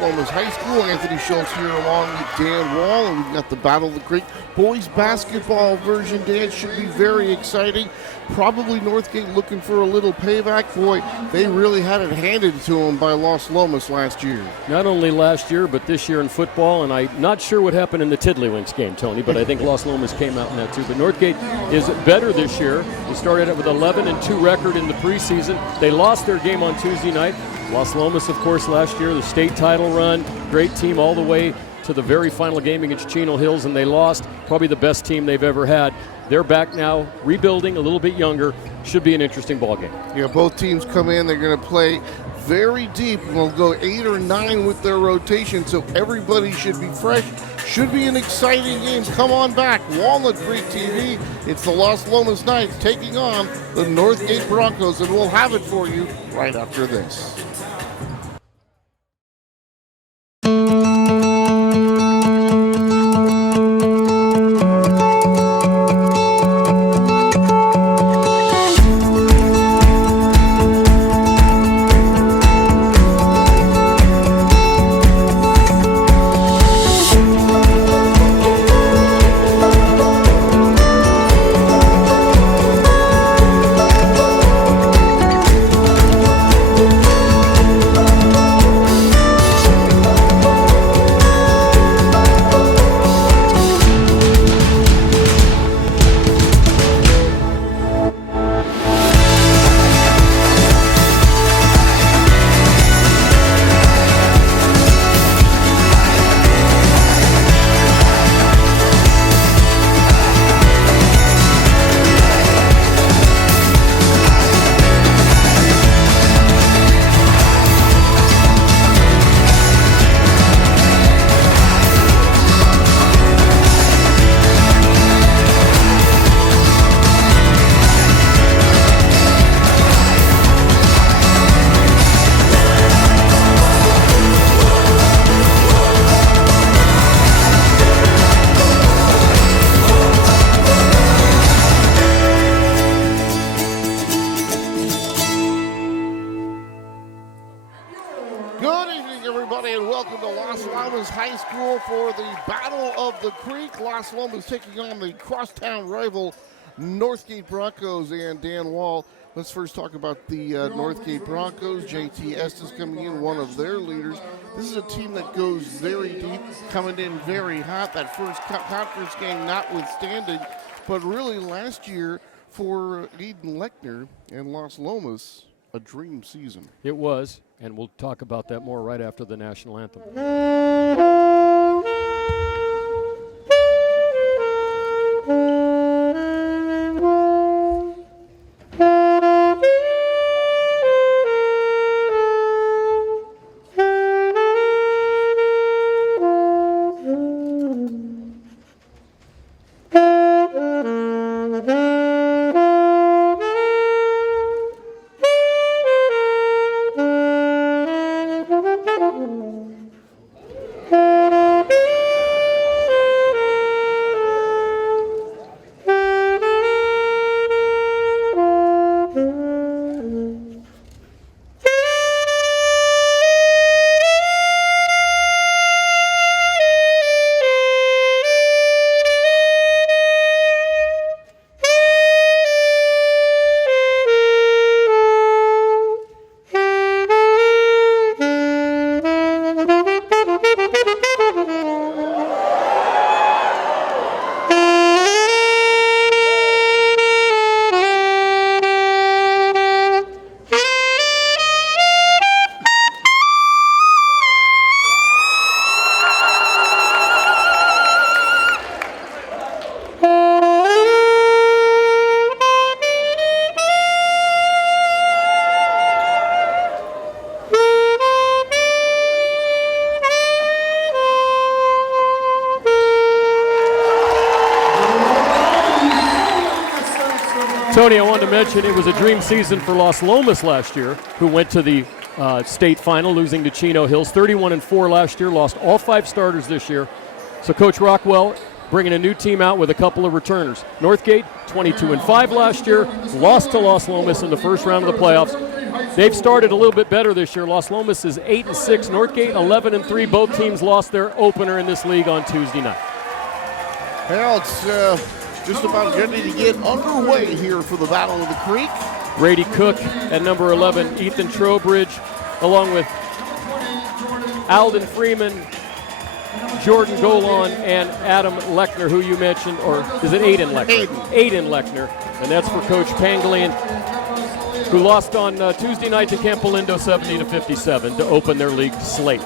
Lomas High School. Anthony Schultz here along with Dan Wall, and we've got the Battle of the Creek boys basketball version. Dan, should be very exciting. Probably Northgate looking for a little payback. Boy, they really had it handed to them by Las Lomas last year. Not only last year, but this year in football, and I'm not sure what happened in the Tiddlywinks game, Tony, but I think Las Lomas came out in that too. But Northgate is better this year. They started out with 11-2 record in the preseason. They lost their game on Tuesday night. Las Lomas, of course, last year, the state title run, great team all the way to the very final game against Chino Hills, and they lost. Probably the best team they've ever had. They're back now, rebuilding, a little bit younger. Should be an interesting ball game. Yeah, both teams come in. They're going to play very deep. We'll go 8 or 9 with their rotation, so everybody should be fresh. Should be an exciting game. Come on back. Walnut Creek TV. It's the Las Lomas Knights taking on the Northgate Broncos, and we'll have it for you right after this. Good evening, everybody, and welcome to Las Lomas High School for the Battle of the Creek. Las Lomas taking on the crosstown rival Northgate Broncos. And Dan Wall, let's first talk about the Northgate Broncos. JT Estes coming in, one of their leaders. This is a team that goes very deep, coming in very hot. That first conference game notwithstanding, but really last year for Eden Lechner and Las Lomas, a dream season. It was, and we'll talk about that more right after the national anthem. Tony, I wanted to mention it was a dream season for Las Lomas last year, who went to the state final, losing to Chino Hills. 31-4 last year, lost all 5 starters this year. So Coach Rockwell bringing a new team out with a couple of returners. Northgate, 22-5 last year, lost to Las Lomas in the first round of the playoffs. They've started a little bit better this year. Las Lomas is 8-6. Northgate 11-3. Both teams lost their opener in this league on Tuesday night. Well, it's just about ready to get underway here for the Battle of the Creek. Brady Cook at number 11. Ethan Trowbridge, along with Alden Freeman, Jordan Golan, and Adam Lechner, who you mentioned, or is it Aiden Lechner? Aiden Lechner, and that's for Coach Pangolian, who lost on Tuesday night to Campolindo 70-57 to open their league slate.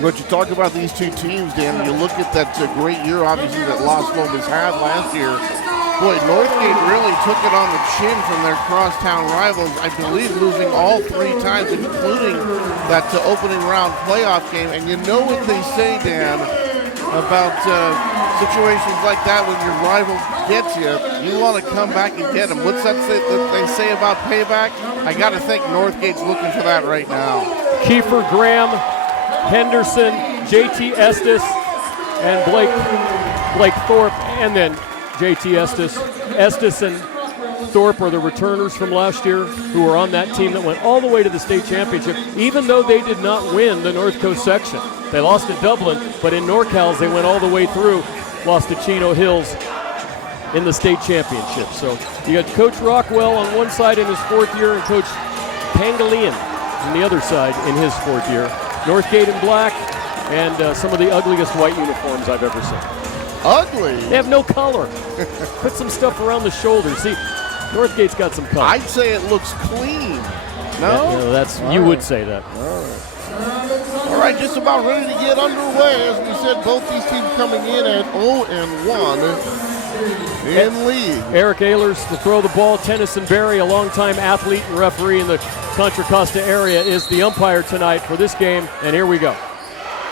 But you talk about these two teams, Dan, and you look at that great year, obviously, that Las Lomas had last year. Boy, Northgate really took it on the chin from their crosstown rivals, I believe losing all 3 times, including that opening round playoff game. And you know what they say, Dan, about situations like that when your rival gets you, you want to come back and get them. What's that they say about payback? I got to think Northgate's looking for that right now. Kiefer Graham, Henderson, JT Estes, and Blake Thorpe, and then JT Estes and Thorpe are the returners from last year who were on that team that went all the way to the state championship, even though they did not win the North Coast section. They lost to Dublin, but in NorCals they went all the way through, lost to Chino Hills in the state championship. So you got Coach Rockwell on one side in his 4th year and Coach Pangolian on the other side in his 4th year. Northgate in black and some of the ugliest white uniforms I've ever seen. Ugly? They have no color. Put some stuff around the shoulders. See, Northgate's got some color. I'd say it looks clean. No? That's you would say that. All right, just about ready to get underway. As we said, both these teams coming in at 0-1 in league. Eric Ehlers to throw the ball. Tennyson Berry, a longtime athlete and referee in the Contra Costa area, is the umpire tonight for this game. And here we go.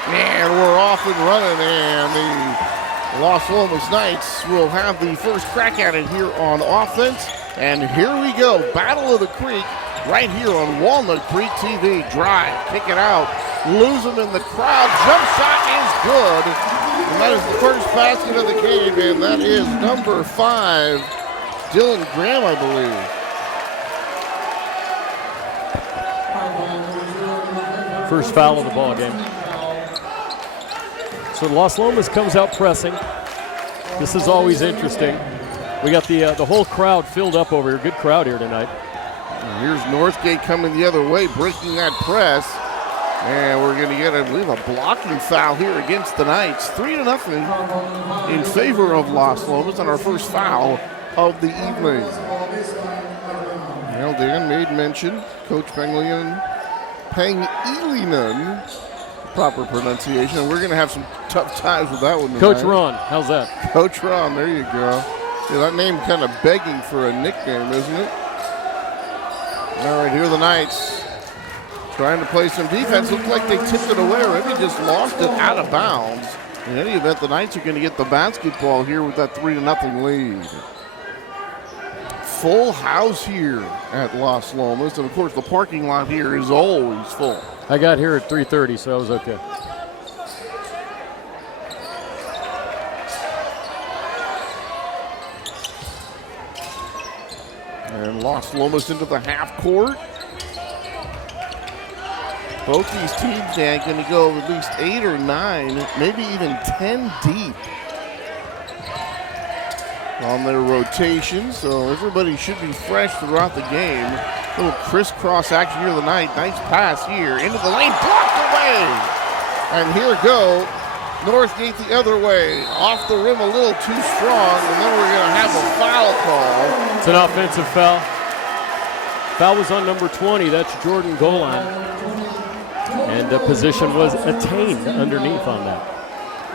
And we're off and running, and the Las Lomas Knights will have the first crack at it here on offense. And here we go, Battle of the Creek, right here on Walnut Creek TV. Drive, kick it out, lose them in the crowd. Jump shot is good. And that is the first basket of the game, and that is number 5, Dylan Graham, I believe. First foul of the ball game. So Las Lomas comes out pressing. This is always interesting. We got the whole crowd filled up over here. Good crowd here tonight. And here's Northgate coming the other way, breaking that press. And we're going to get, I believe, a blocking foul here against the Knights. 3-0 in favor of Las Lomas on our first foul of the evening. Well, Dan made mention, Coach Pangolian, proper pronunciation. And we're going to have some tough times with that one tonight. Coach Ron, how's that? Coach Ron, there you go. Yeah, that name kind of begging for a nickname, isn't it? All right, here are the Knights trying to play some defense. Looks like they tipped it away, or maybe just lost it out of bounds. In any event, the Knights are going to get the basketball here with that 3-0 lead. Full house here at Las Lomas, and of course the parking lot here is always full. I got here at 3:30, so I was okay. And Las Lomas into the half court. Both these teams, Dan, going to go at least 8 or 9, maybe even 10 deep on their rotation. So everybody should be fresh throughout the game. A little crisscross action here tonight. Nice pass here into the lane, blocked away. And here go Northgate the other way. Off the rim a little too strong, and then we're going to have a foul call. It's an offensive foul. Foul was on number 20. That's Jordan Golan. And the position was attained underneath on that.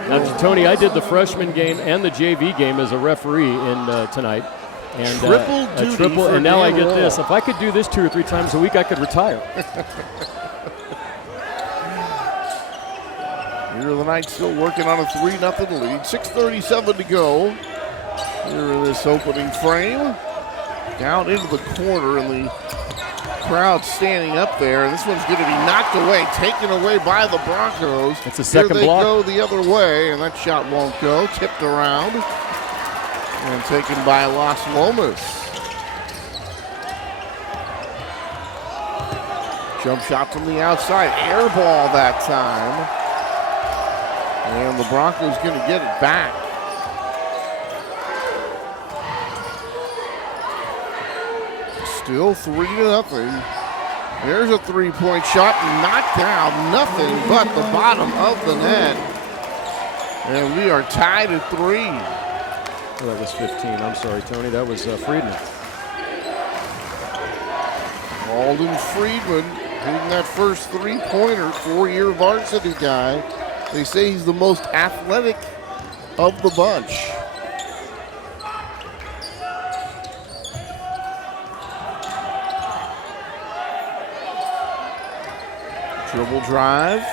Now, Tony, I did the freshman game and the JV game as a referee in tonight. And triple, and now I get this. If I could do this 2 or 3 times a week, I could retire. Here are the Knights still working on a 3-0 lead. 6:37 to go. Here in this opening frame. Down into the corner, and the crowd standing up there. And this one's going to be knocked away, taken away by the Broncos. It's a second block. Here they go the other way, and that shot won't go. Tipped around and taken by Las Lomas. Jump shot from the outside. Air ball that time. And the Broncos going to get it back. Still 3-0. There's a three-point shot. Knocked down. Nothing but the bottom of the net. And we are tied at 3. Well, that was 15. I'm sorry, Tony. That was Friedman. Alden Friedman hitting that first three-pointer, 4-year varsity guy. They say he's the most athletic of the bunch. Dribble drive.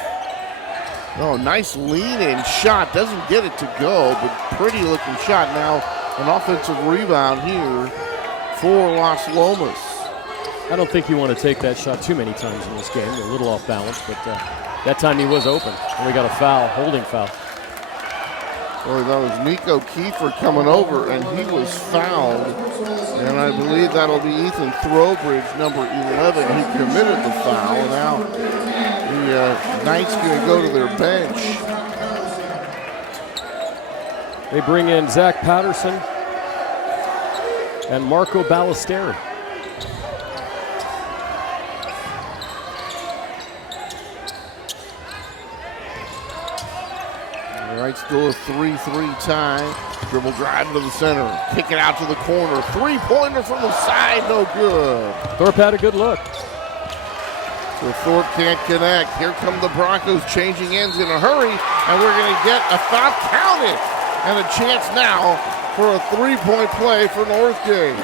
Oh, nice lean-in shot. Doesn't get it to go, but pretty-looking shot. Now an offensive rebound here for Las Lomas. I don't think you want to take that shot too many times in this game. A little off balance, but that time he was open. And we got a foul, holding foul. Boy, that was Nico Kiefer coming over, and he was fouled. And I believe that'll be Ethan Throwbridge, number 11. He committed the foul, and now the Knights going to go to their bench. They bring in Zach Patterson and Marco Ballesteri. Right, still a 3-3 tie. Dribble drive to the center. Kick it out to the corner. Three-pointer from the side, no good. Thorpe had a good look. So Thorpe can't connect. Here come the Broncos changing ends in a hurry, and we're going to get a foul counted. And a chance now for a three-point play for Northgate.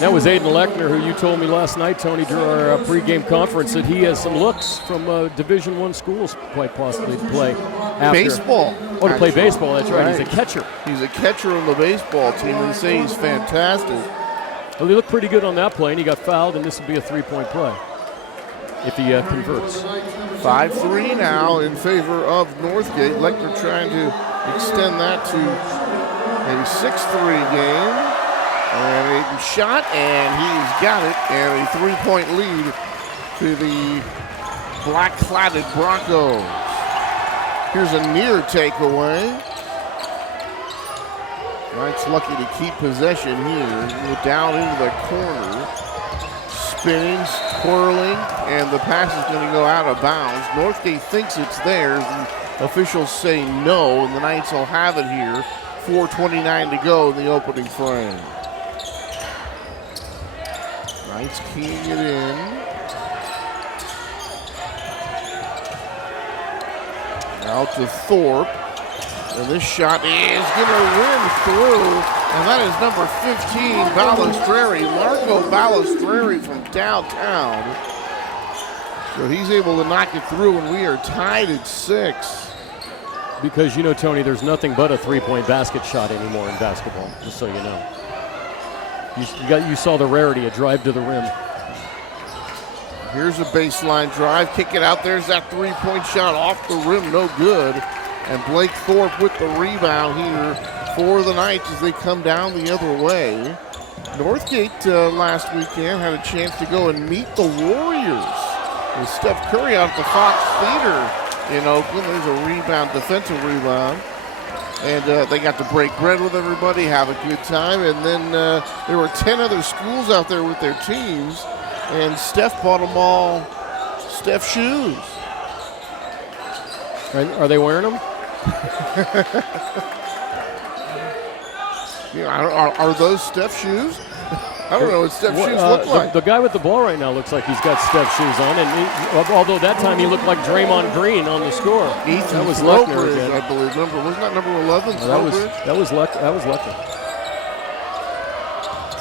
That was Aiden Lechner, who you told me last night, Tony, during our pregame conference, that he has some looks from Division I schools, quite possibly, to play after. Baseball. Oh, to play baseball, that's right. He's a catcher. He's a catcher on the baseball team, and they say he's fantastic. Well, he looked pretty good on that play, and he got fouled, and this will be a three-point play if he converts. 5-3 now in favor of Northgate. Lechner trying to extend that to a 6-3 game. And Aiden shot, and he's got it, and a three-point lead to the black-cladded Broncos. Here's a near takeaway. Knights lucky to keep possession here. Down into the corner. Spinning, twirling, and the pass is going to go out of bounds. Northgate thinks it's theirs. The officials say no, and the Knights will have it here. 4:29 to go in the opening frame. Knights keying it in. Out to Thorpe. And this shot is going to rim through. And that is number 15, Balestreri. Marco Balestreri from downtown. So he's able to knock it through, and we are tied at 6. Because, you know, Tony, there's nothing but a three-point basket shot anymore in basketball, just so you know. You saw the rarity, a drive to the rim. Here's a baseline drive. Kick it out. There's that three-point shot off the rim. No good. And Blake Thorpe with the rebound here for the Knights as they come down the other way. Northgate last weekend had a chance to go and meet the Warriors with Steph Curry out at the Fox Theater in Oakland. There's a rebound, defensive rebound. And they got to break bread with everybody, have a good time. And then there were 10 other schools out there with their teams. And Steph bought them all Steph shoes. Are they wearing them? Are those Steph shoes? I don't know what Steph shoes look like. The guy with the ball right now looks like he's got Steph shoes on, and although that time he looked like Draymond Green on the score. That was Lechner again, I believe. Wasn't that number 11? That was Lechner.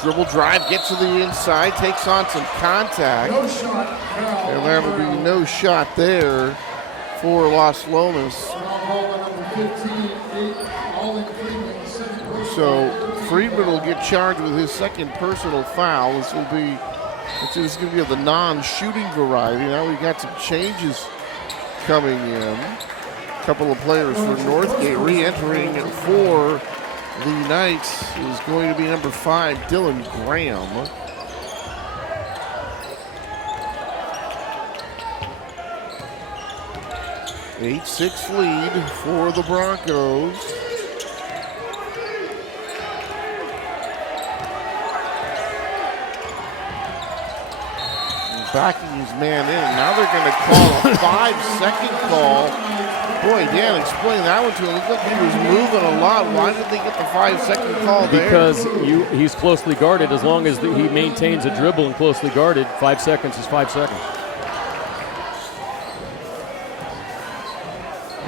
Dribble drive, gets to the inside, takes on some contact, and that will be no shot there for Las Lomas. So Friedman will get charged with his second personal foul. This will be, this is going to be of the non-shooting variety. Now we've got some changes coming in. A couple of players for Northgate re-entering for the Knights is going to be number 5, Dylan Graham. 8-6 lead for the Broncos. Backing his man in. Now they're going to call a 5-second call. Boy, Dan, explain that one to him. It looked like he was moving a lot. Why did they get the 5-second call there? Because he's closely guarded. As long as he maintains a dribble and closely guarded, 5 seconds is 5 seconds.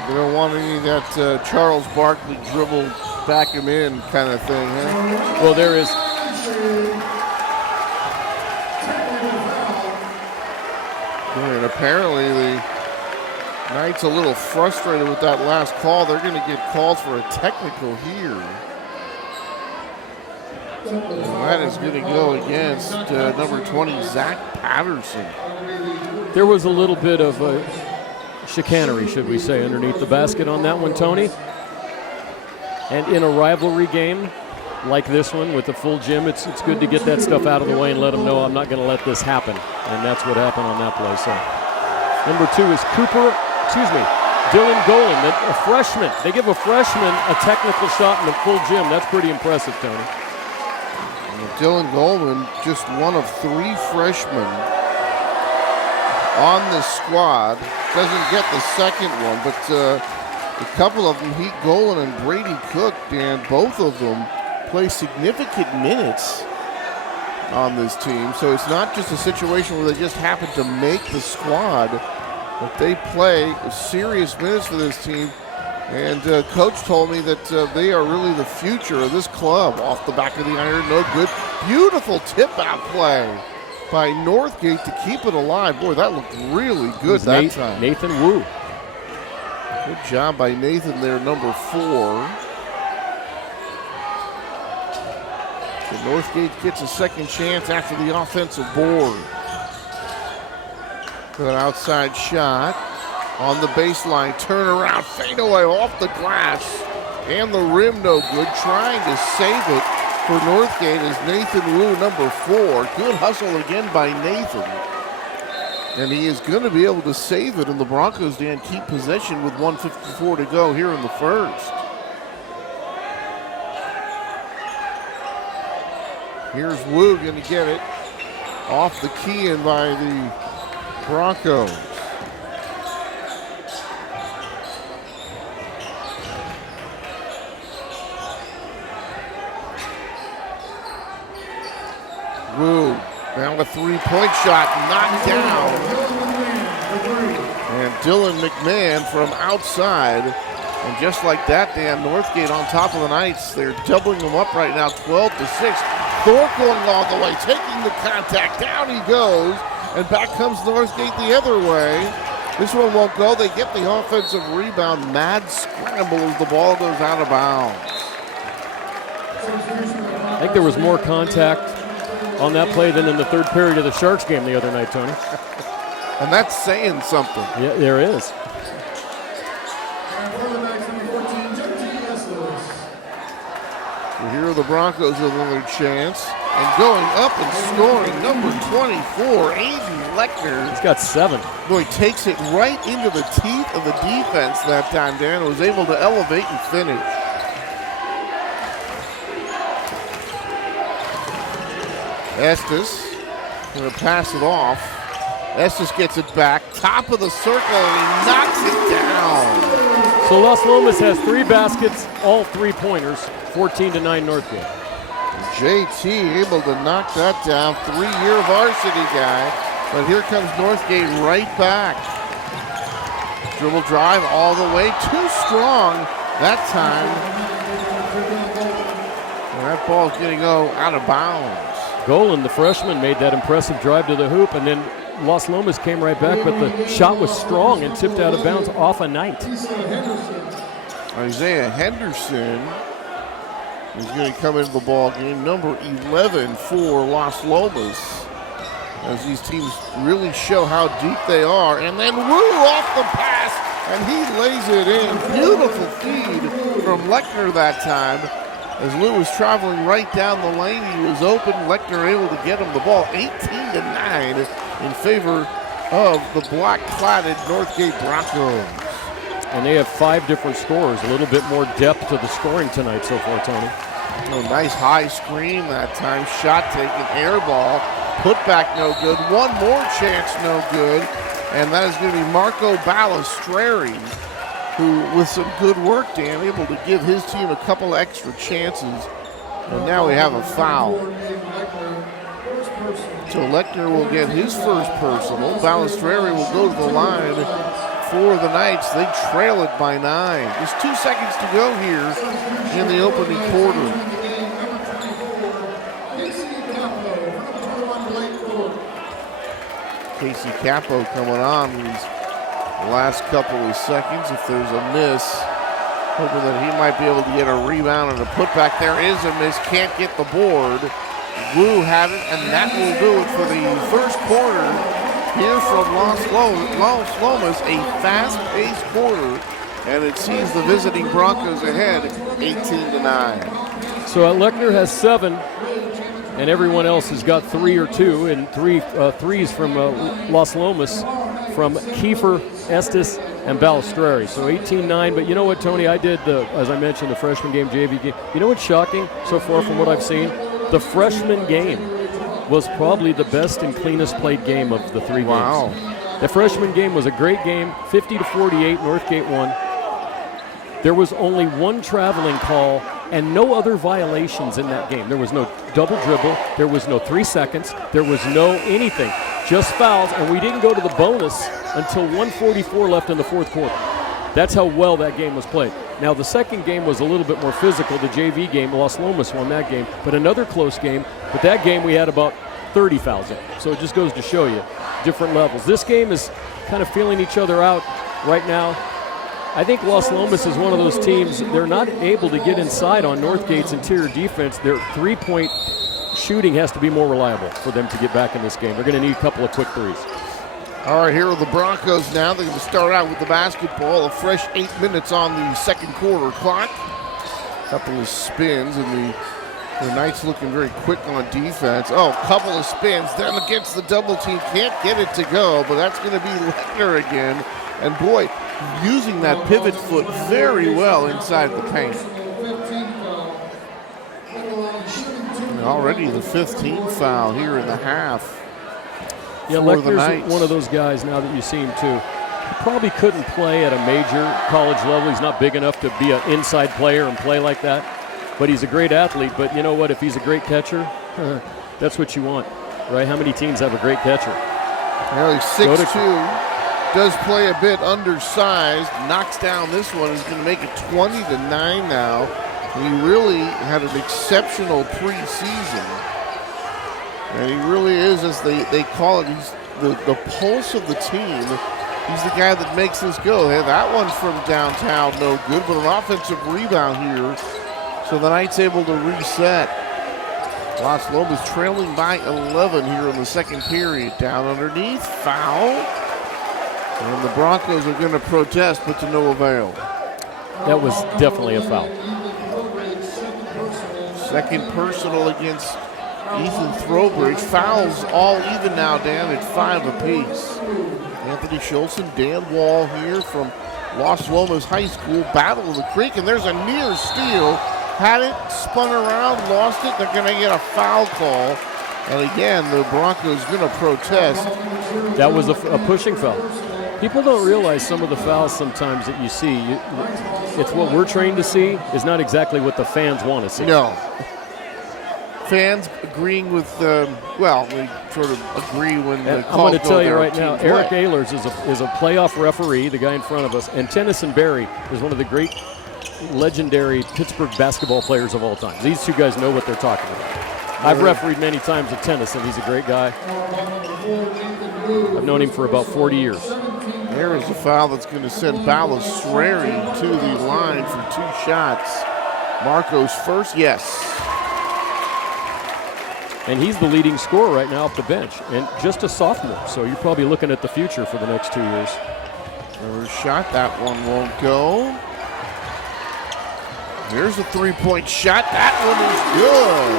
They don't want any of that Charles Barkley dribble back him in kind of thing, huh? Well, there is. And apparently the Knights a little frustrated with that last call. They're going to get called for a technical here. And that is going to go against number 20, Zach Patterson. There was a little bit of chicanery, should we say, underneath the basket on that one, Tony. And in a rivalry game like this one with the full gym, it's good to get that stuff out of the way and let them know I'm not going to let this happen. And that's what happened on that play. So number 2 is Dylan Golan, a freshman. They give a freshman a technical shot in the full gym. That's pretty impressive, Tony. And Dylan Golan, just one of 3 freshmen on this squad. Doesn't get the second one, but a couple of them, Heat Golan and Brady Cook, Dan, both of them play significant minutes on this team. So it's not just a situation where they just happen to make the squad, but they play serious minutes for this team. And Coach told me that they are really the future of this club. Off the back of the iron, no good. Beautiful tip-out play by Northgate to keep it alive. Boy, that looked really good that time. Nathan Wu. Good job by Nathan there, number 4. So Northgate gets a second chance after the offensive board. An outside shot on the baseline, turnaround, fadeaway off the glass, and the rim no good. Trying to save it for Northgate is Nathan Wu, number 4. Good hustle again by Nathan. And he is going to be able to save it, and the Broncos, Dan, keep possession with 1:54 to go here in the first. Here's Wu going to get it off the key in by the Broncos. Wu, now a 3-point shot, knocked down. And Dylan McMahon from outside. And just like that, Dan, Northgate on top of the Knights. They're doubling them up right now, 12-6. Thorpe going all the way, taking the contact. Down he goes. And back comes Northgate the other way. This one won't go. They get the offensive rebound. Mad scramble as the ball goes out of bounds. I think there was more contact on that play than in the third period of the Sharks game the other night, Tony. And that's saying something. Yeah, there is. So here are the Broncos with another chance. And going up and scoring, number 24, Aiden Lechner. He's got 7. Boy, takes it right into the teeth of the defense that time, Dan. Was able to elevate and finish. Estes going to pass it off. Estes gets it back, top of the circle, and he knocks it down. So Las Lomas has 3 baskets, all 3-pointers, 14-9 Northgate. JT able to knock that down, 3-year varsity guy. But here comes Northgate right back. Dribble drive all the way, too strong that time. And that ball's going to go out of bounds. Golan, the freshman, made that impressive drive to the hoop, and then Las Lomas came right back, but the shot was strong and tipped out of bounds off a Knight. Isaiah Henderson is going to come into the ball game, number 11 for Las Lomas, as these teams really show how deep they are. And then Wu off the pass, and he lays it in. Beautiful feed from Lechner that time. As Lou was traveling right down the lane, he was open. Lechner able to get him the ball, 18-9 in favor of the black-cladded Northgate Broncos. and they have 5 different scorers. A little bit more depth to the scoring tonight so far, Tony. Oh, nice high screen that time. Shot taken, air ball. Put back no good. One more chance no good. And that is going to be Marco Balistreri, who with some good work, Dan, able to give his team a couple extra chances. And now we have a foul. So Lechner will get his first personal. Balistreri will go to the line for the Knights. They trail it by 9. Just 2 seconds to go here in the opening quarter. Casey Capo coming on these last couple of seconds. If there's a miss, hoping that he might be able to get a rebound and a putback. There is a miss, can't get the board. Wu had it, and that will do it for the first quarter here from Las Lomas. A fast-paced quarter, and it sees the visiting Broncos ahead 18-9. So Lechner has 7, and everyone else has got 3 or 2, and 3 threes from Las Lomas from Kiefer, Estes, and Balistreri. So 18-9, but you know what, Tony? I did, as I mentioned, the freshman game, JV game. You know what's shocking so far from what I've seen? The freshman game was probably the best and cleanest played game of the 3 games. The freshman game was a great game, 50-48, Northgate won. There was only 1 traveling call and no other violations in that game. There was no double dribble, there was no 3 seconds, there was no anything, just fouls, and we didn't go to the bonus until 1:44 left in the 4th quarter. That's how well that game was played. Now, the second game was a little bit more physical. The JV game, Las Lomas won that game, but another close game. But that game we had about 30 fouls in. So it just goes to show you different levels. This game is kind of feeling each other out right now. I think Las Lomas is one of those teams, they're not able to get inside on Northgate's interior defense. Their 3-point shooting has to be more reliable for them to get back in this game. They're going to need a couple of quick threes. All right, here are the Broncos now. They're going to start out with the basketball. A fresh 8 minutes on the second quarter clock. Couple of spins, and the Knights looking very quick on defense. Oh, couple of spins. Them against the double team. Can't get it to go, but that's going to be Lechner again. And boy, using that pivot foot very well inside the paint. And already the 5th team foul here in the half. Yeah, Lechner's one of those guys now that you see him too. He probably couldn't play at a major college level. He's not big enough to be an inside player and play like that. But he's a great athlete. But you know what? If he's a great catcher, that's what you want, right? How many teams have a great catcher? Well, he's 6'2", does play a bit undersized, knocks down this one. He's going to make it 20-9 now. He really had an exceptional preseason. And he really is, as they call it, he's the pulse of the team. He's the guy that makes this go. Hey, that one from downtown, no good, but an offensive rebound here. So the Knights able to reset. Las Lomas trailing by 11 here in the second period. Down underneath, foul. And the Broncos are going to protest, but to no avail. That was definitely a foul. Second personal against Ethan Throwbridge. Fouls all even now, Dan, at 5 apiece. Anthony Schultz and Dan Wall here from Las Lomas High School. Battle of the Creek, and there's a near steal. Had it, spun around, lost it. They're going to get a foul call. And again, the Broncos going to protest. That was a pushing foul. People don't realize some of the fouls sometimes that you see. It's what we're trained to see is not exactly what the fans want to see. No. Fans agreeing with, well, we sort of agree when the calls go. I'm going to tell you right now, play. Eric Ehlers is a playoff referee, the guy in front of us, and Tennyson Berry is one of the great legendary Pittsburgh basketball players of all time. These two guys know what they're talking about. I've refereed many times with Tennyson. He's a great guy. I've known him for about 40 years. There is a foul that's going to send Balistreri to the line for 2 shots. Marco's first, yes. And he's the leading scorer right now off the bench, and just a sophomore. So you're probably looking at the future for the next 2 years. Another shot, that one won't go. Here's a 3-point shot. That one is good.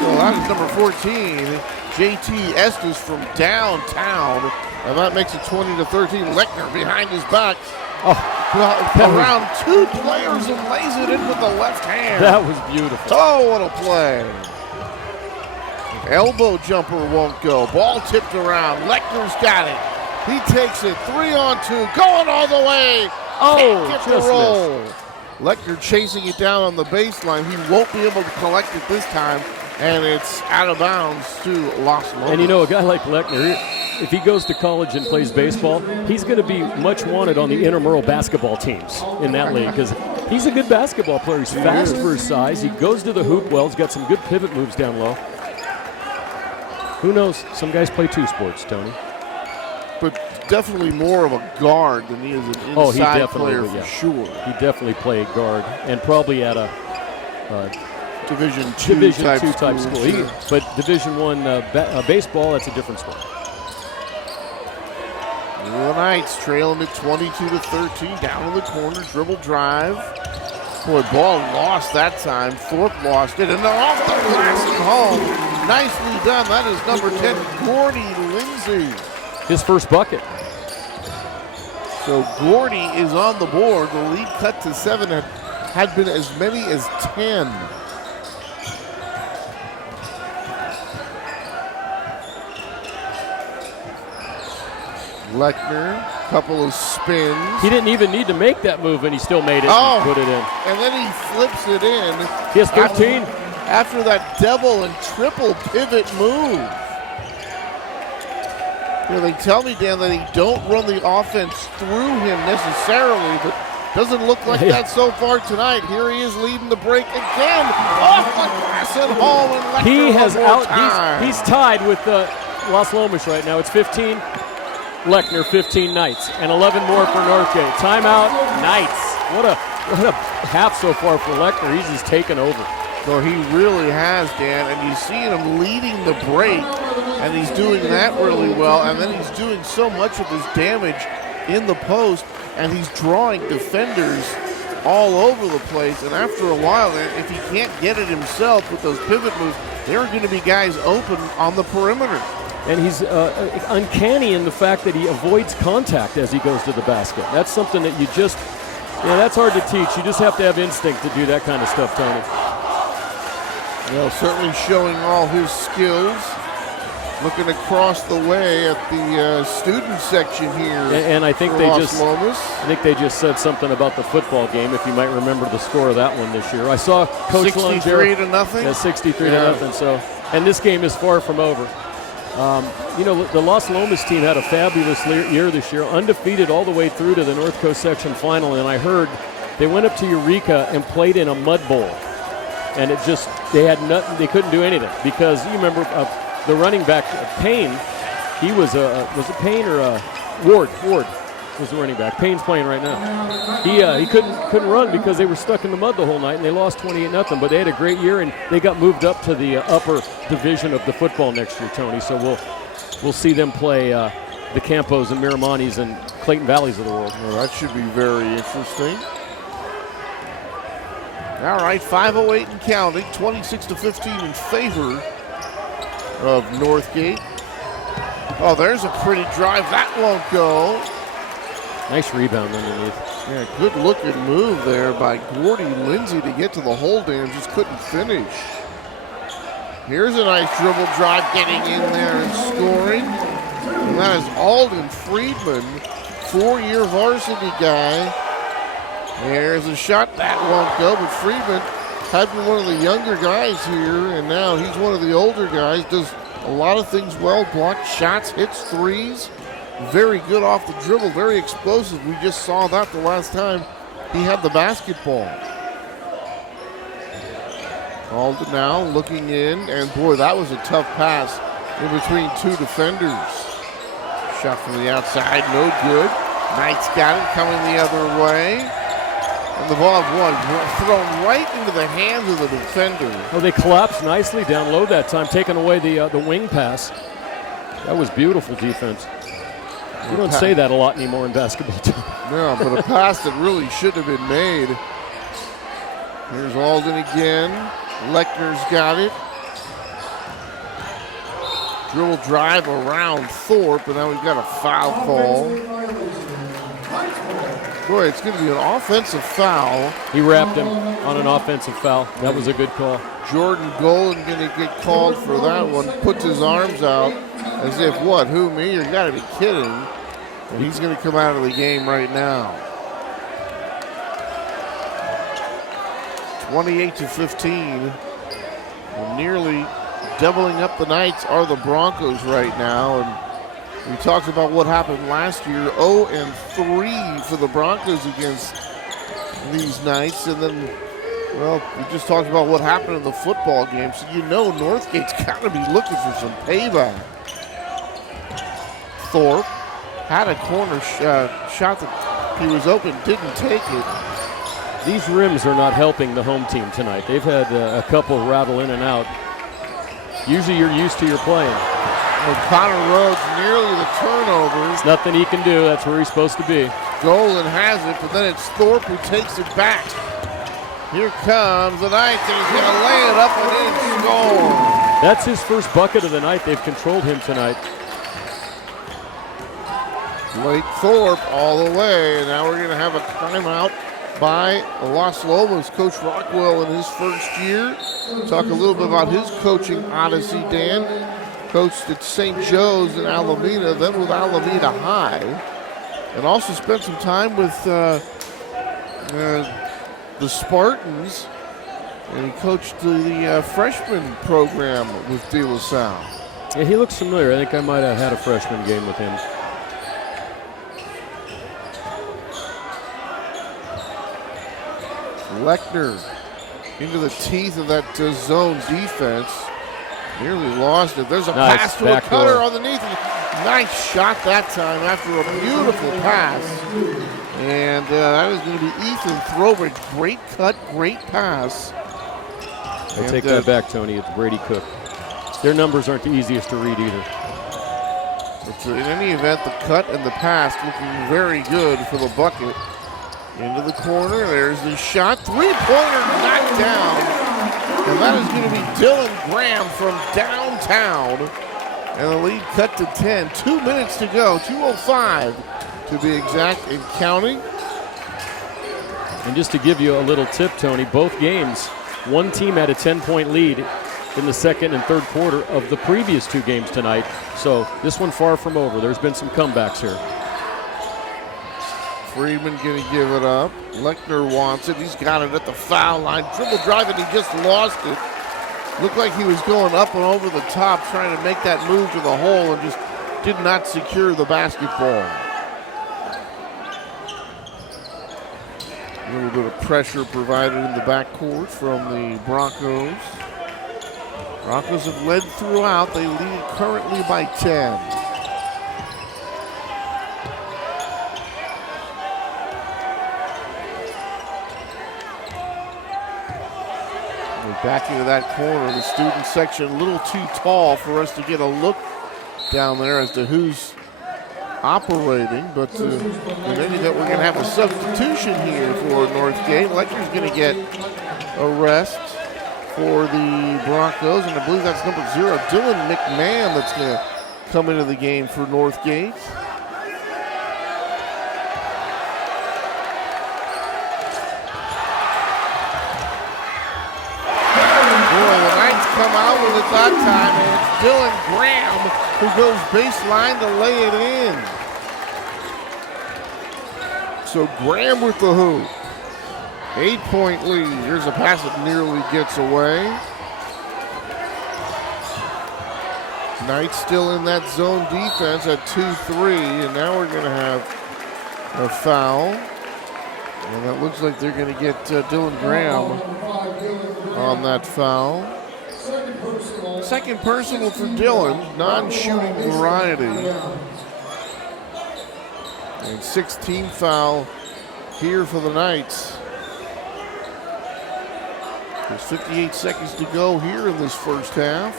So that is number 14, JT Estes from downtown. And that makes it 20-13. Lechner behind his back. Around two players and lays it in with the left hand. That was beautiful. Oh, what a play. Elbow jumper won't go. Ball tipped around. Lechner's got it. He takes it 3-on-2, going all the way. Can't get the roll. Lechner chasing it down on the baseline. He won't be able to collect it this time, and it's out of bounds to Las Lomas. And you know, a guy like Lechner, if he goes to college and plays baseball, he's going to be much wanted on the intramural basketball teams in that league because he's a good basketball player. He's fast for his size. He goes to the hoop well. He's got some good pivot moves down low. Who knows? Some guys play two sports, Tony. But definitely more of a guard than he is an inside player for sure. He definitely played guard and probably at a Division II type school. But Division I baseball, that's a different sport. The Knights trailing it 22-13 down in the corner, dribble drive. Boy, ball lost that time. Thorpe lost it, and they're off the glass and home. Nicely done. That is number 10, Gordy Lindsay. His first bucket. So Gordy is on the board. The lead cut to 7 had been as many as 10. Lechner, couple of spins. He didn't even need to make that move, and he still made it and put it in. And then he flips it in. He has 13. After that double and triple pivot move. You know, they tell me, Dan, that he don't run the offense through him necessarily, but doesn't look like that so far tonight. Here he is leading the break again. Off the glass and home, and Lechner He has time. He's tied with Las Lomas right now. It's 15 Lechner, 15 Knights, and 11 more for Northgate. Timeout, Knights. What a half so far for Lechner. He's just taken over. So he really has, Dan, and you see him leading the break, and he's doing that really well, and then he's doing so much of his damage in the post, and he's drawing defenders all over the place, and after a while, if he can't get it himself with those pivot moves, there are going to be guys open on the perimeter. And he's uncanny in the fact that he avoids contact as he goes to the basket. That's something that that's hard to teach. You just have to have instinct to do that kind of stuff, Tony. Well, certainly showing all his skills. Looking across the way at the student section here. And I think Las Lomas. I think they just said something about the football game. If you might remember the score of that one this year, I saw Coach 63 to nothing. Yeah, 63 to nothing. So, and this game is far from over. The Las Lomas team had a fabulous year this year, undefeated all the way through to the North Coast section final. And I heard they went up to Eureka and played in a mud bowl. And they had nothing, they couldn't do anything because you remember the running back, Payne, he was it Payne or Ward? Ward was the running back. Payne's playing right now. He couldn't run because they were stuck in the mud the whole night and they lost 28-0, but they had a great year and they got moved up to the upper division of the football next year, Tony. So we'll see them play the Campos and Miramontes and Clayton Valleys of the world. Well, that should be very interesting. All right, 5:08 and counting, 26-15 in favor of Northgate. Oh, there's a pretty drive. That won't go. Nice rebound underneath. Yeah, good looking move there by Gordy Lindsay to get to the hole, Dan, just couldn't finish. Here's a nice dribble drive getting in there and scoring. And that is Alden Friedman, 4-year varsity guy. There's a shot. That won't go, but Friedman had been one of the younger guys here, and now he's one of the older guys. Does a lot of things well, blocks shots, hits threes. Very good off the dribble, very explosive. We just saw that the last time he had the basketball. Alden now looking in, and boy, that was a tough pass in between two defenders. Shot from the outside, no good. Knights got it, coming the other way. And the ball thrown right into the hands of the defender. Oh, they collapsed nicely down low that time, taking away the wing pass. That was beautiful defense. You don't say that a lot anymore in basketball. No, but a pass that really should have been made. Here's Alden again. Lechner's got it. Dribble drive around Thorpe, and now we've got a foul call. Boy, it's going to be an offensive foul. He wrapped him on an offensive foul. That was a good call. Jordan Golan going to get called for that one. Puts his arms out as if, what, who, me? You got to be kidding. And he's going to come out of the game right now. 28-15. Nearly doubling up the Knights are the Broncos right now. And we talked about what happened last year. 0-3 for the Broncos against these Knights. And then, well, we just talked about what happened in the football game. So you know Northgate's got to be looking for some payback. Thorpe had a corner shot that he was open, didn't take it. These rims are not helping the home team tonight. They've had a couple rattle in and out. Usually you're used to your playing. Well, Connor Rhodes nearly the turnover. There's nothing he can do. That's where he's supposed to be. Golan has it, but then it's Thorpe who takes it back. Here comes the Knights, and he's going to lay it up and in and score. That's his first bucket of the night. They've controlled him tonight. Blake Thorpe all the way, and now we're going to have a timeout by Las Lomas. Coach Rockwell in his first year. Talk a little bit about his coaching odyssey, Dan. Coached at St. Joe's in Alameda, then with Alameda High, and also spent some time with the Spartans, and he coached the freshman program with De La Salle. Yeah, he looks familiar. I think I might have had a freshman game with him. Lechner into the teeth of that zone defense. Nearly lost it. There's a pass to a cutter underneath. Nice shot that time after a beautiful pass. And that is going to be Ethan Throwberg. Great cut, great pass. I take that back, Tony. It's Brady Cook. Their numbers aren't the easiest to read either. In any event, the cut and the pass looking very good for the bucket. Into the corner, there's the shot. Three-pointer knocked down. And that is going to be Dylan Graham from downtown. And the lead cut to 10. 2 minutes to go, 2:05 to be exact and counting. And just to give you a little tip, Tony, both games, one team had a 10-point lead in the second and third quarter of the previous two games tonight. So this one far from over. There's been some comebacks here. Freeman going to give it up. Lechner wants it. He's got it at the foul line. Dribble drive, and he just lost it. Looked like he was going up and over the top trying to make that move to the hole and just did not secure the basketball. A little bit of pressure provided in the backcourt from the Broncos. Broncos have led throughout. They lead currently by 10. Back into that corner, the student section a little too tall for us to get a look down there as to who's operating. But in any event, we're going to have a substitution here for Northgate. Lechner's going to get a rest for the Broncos, and I believe that's number 0, Dylan McMahon, that's going to come into the game for Northgate. Come out with it that time, and it's Dylan Graham who goes baseline to lay it in. So Graham with the hoop. 8-point lead. Here's a pass that nearly gets away. Knights still in that zone defense at 2-3, and now we're going to have a foul. And that looks like they're going to get Dylan Graham on that foul. Second personal for Dylan, non-shooting variety. And 16th foul here for the Knights. There's 58 seconds to go here in this first half.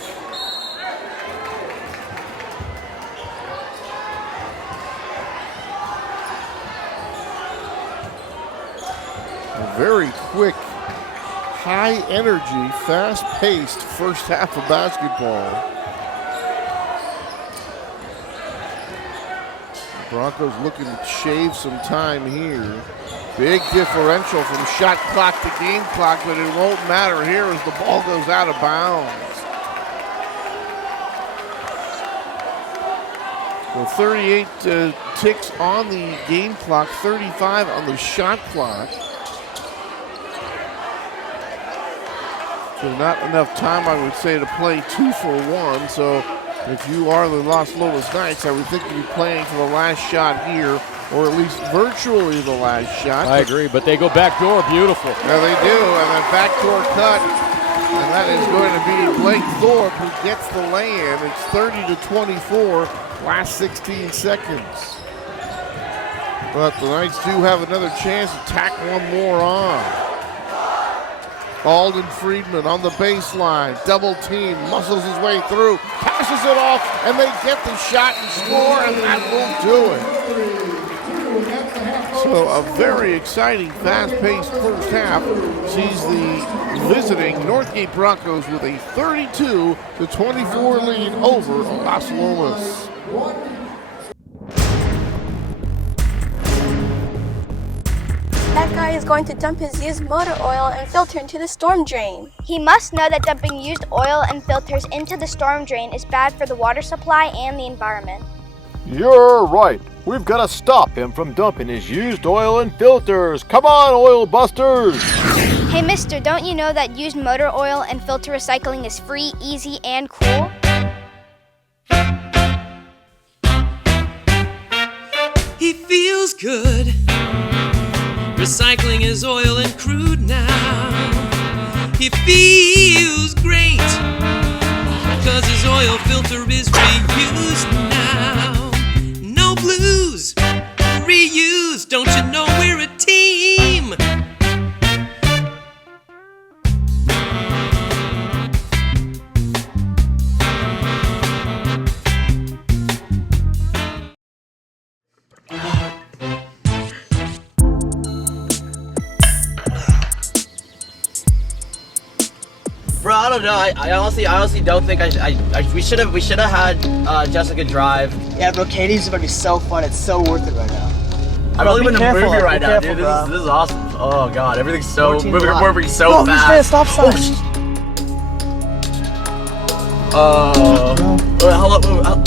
A very quick, high energy, fast-paced first half of basketball. Broncos looking to shave some time here. Big differential from shot clock to game clock, but it won't matter here as the ball goes out of bounds. So 38 ticks on the game clock, 35 on the shot clock. So not enough time, I would say, to play 2 for 1. So if you are the Las Lomas Knights, I would think you'd be playing for the last shot here, or at least virtually the last shot. I agree, but they go backdoor, beautiful. Yeah, they do, and then backdoor cut, and that is going to be Blake Thorpe who gets the lay-in. It's 30-24, last 16 seconds. But the Knights do have another chance to tack one more on. Alden Friedman on the baseline, double team, muscles his way through, passes it off, and they get the shot and score, and that will do it. So a very exciting, fast-paced first half sees the visiting Northgate Broncos with a 32-24 lead over Las Lomas. That guy is going to dump his used motor oil and filter into the storm drain. He must know that dumping used oil and filters into the storm drain is bad for the water supply and the environment. You're right. We've got to stop him from dumping his used oil and filters. Come on, oil busters! Hey mister, don't you know that used motor oil and filter recycling is free, easy, and cool? He feels good. Recycling his oil and crude now. He feels great, 'cause his oil filter is reused now. No blues, reuse, don't you know we're a team? Bro, I don't know. I honestly don't think we should have had Jessica drive. Yeah, bro, Katie's about to be so fun. It's so worth it right now. I'm really in the movie right now, careful, dude. bro. This is awesome. Oh god, everything's so moving so Whoa, fast. who's stop sign? Hello.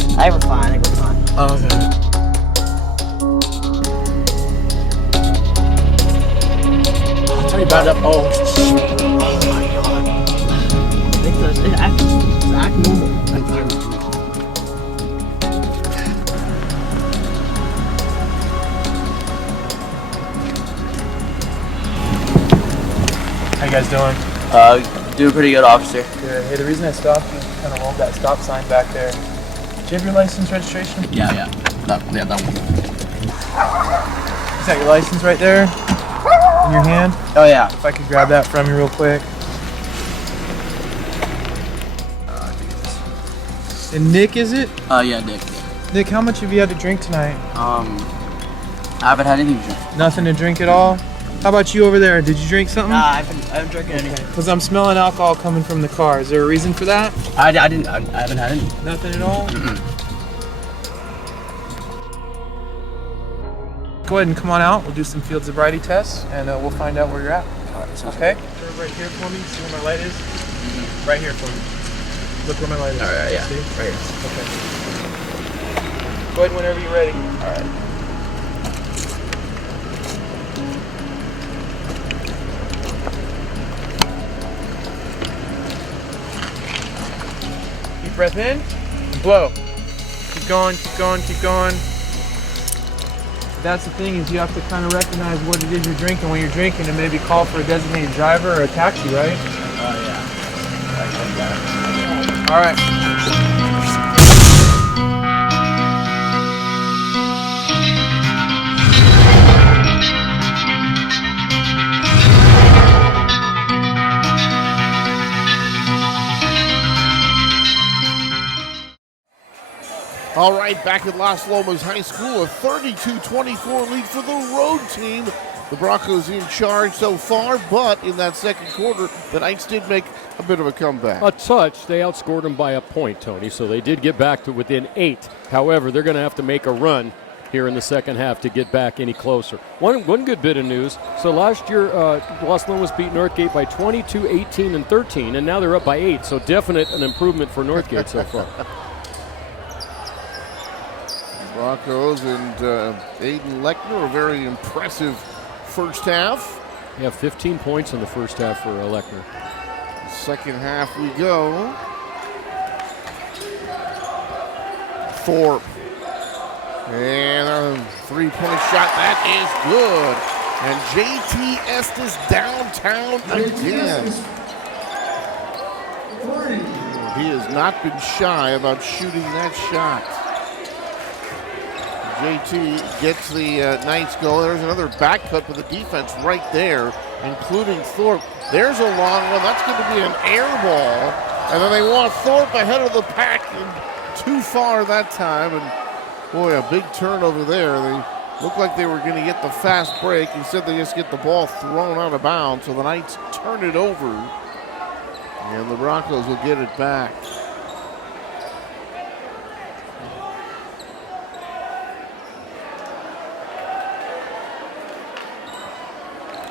I think we're fine. Oh, okay. I'll tell you about it. Oh my god. It acts normal. How you guys doing? Doing pretty good, officer. Good. Hey, the reason I stopped you, kind of rolled that stop sign back there. Do you have your license registration? Yeah. That one. Is that your license right there? In your hand? Oh yeah. If I could grab that from you real quick. And Nick, is it? Yeah, Nick. Nick, how much have you had to drink tonight? I haven't had anything to drink. Nothing to drink at all? How about you over there? Did you drink something? Nah, I haven't drinking anything. Because I'm smelling alcohol coming from the car. Is there a reason for that? I haven't had any. Nothing at all? Mm-mm. Go ahead and come on out. We'll do some field sobriety tests, and we'll find out where you're at. Okay? Turn right here for me. See where my light is? Right here for me. Look where my light is. All right, yeah. See? Right here. Okay. Go ahead whenever you're ready. All right. Deep breath in, blow. Keep going, keep going, keep going. That's the thing, is you have to kind of recognize what it is you're drinking when you're drinking and maybe call for a designated driver or a taxi, right? Yeah. All right. All right, back at Las Lomas High School, a 32-24 lead for the road team. The Broncos in charge so far, but in that second quarter, the Knights did make a bit of a comeback. A touch. They outscored them by a point, Tony, so they did get back to within 8. However, they're going to have to make a run here in the second half to get back any closer. One good bit of news. So last year, Las Lomas beat Northgate by 22, 18, and 13, and now they're up by 8. So definite an improvement for Northgate so far. Broncos and Aiden Lechner, a very impressive first half. Yeah, 15 points in the first half for Lechner. Second half we go. Thorpe. And a three-point shot. That is good. And JT Estes downtown again. He has not been shy about shooting that shot. JT gets the Knights going. There's another back cut for the defense right there, including Thorpe. There's a long one. That's going to be an air ball. And then they want Thorpe ahead of the pack and too far that time. And boy, a big turnover there. They looked like they were going to get the fast break. Instead, they just get the ball thrown out of bounds. So the Knights turn it over. And the Broncos will get it back.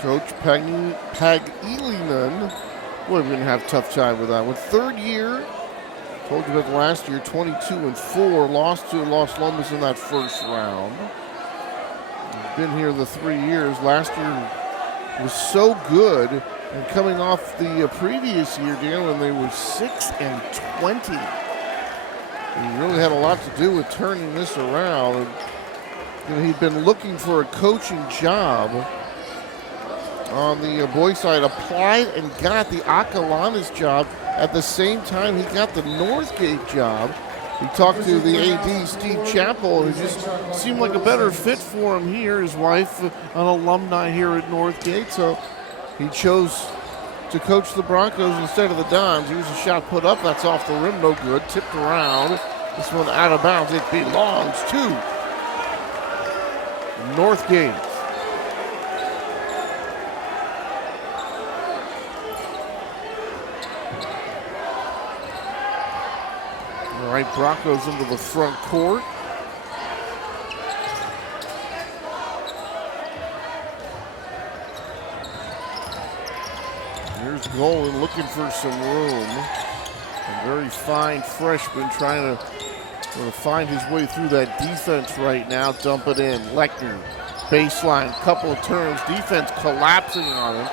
Coach Pag-Elinen, boy, we're going to have a tough time with that one. Third year, told you about last year, 22-4, lost to Las Lomas in that first round. Been here the 3 years. Last year was so good, and coming off the previous year, Dan, when they were 6-20. He really had a lot to do with turning this around. And he'd been looking for a coaching job. On the boys' side, applied and got the Acalanes job at the same time he got the Northgate job. He talked to the AD, Steve Chappell, and it just seemed like a better fit for him here. His wife, an alumni here at Northgate, so he chose to coach the Broncos instead of the Dons. Here's a shot put up, that's off the rim, no good, tipped around. This one out of bounds, it belongs to Northgate. All right, Broncos into the front court. Here's Golan looking for some room. A very fine freshman trying to find his way through that defense right now. Dump it in. Lechner, baseline, couple of turns. Defense collapsing on him.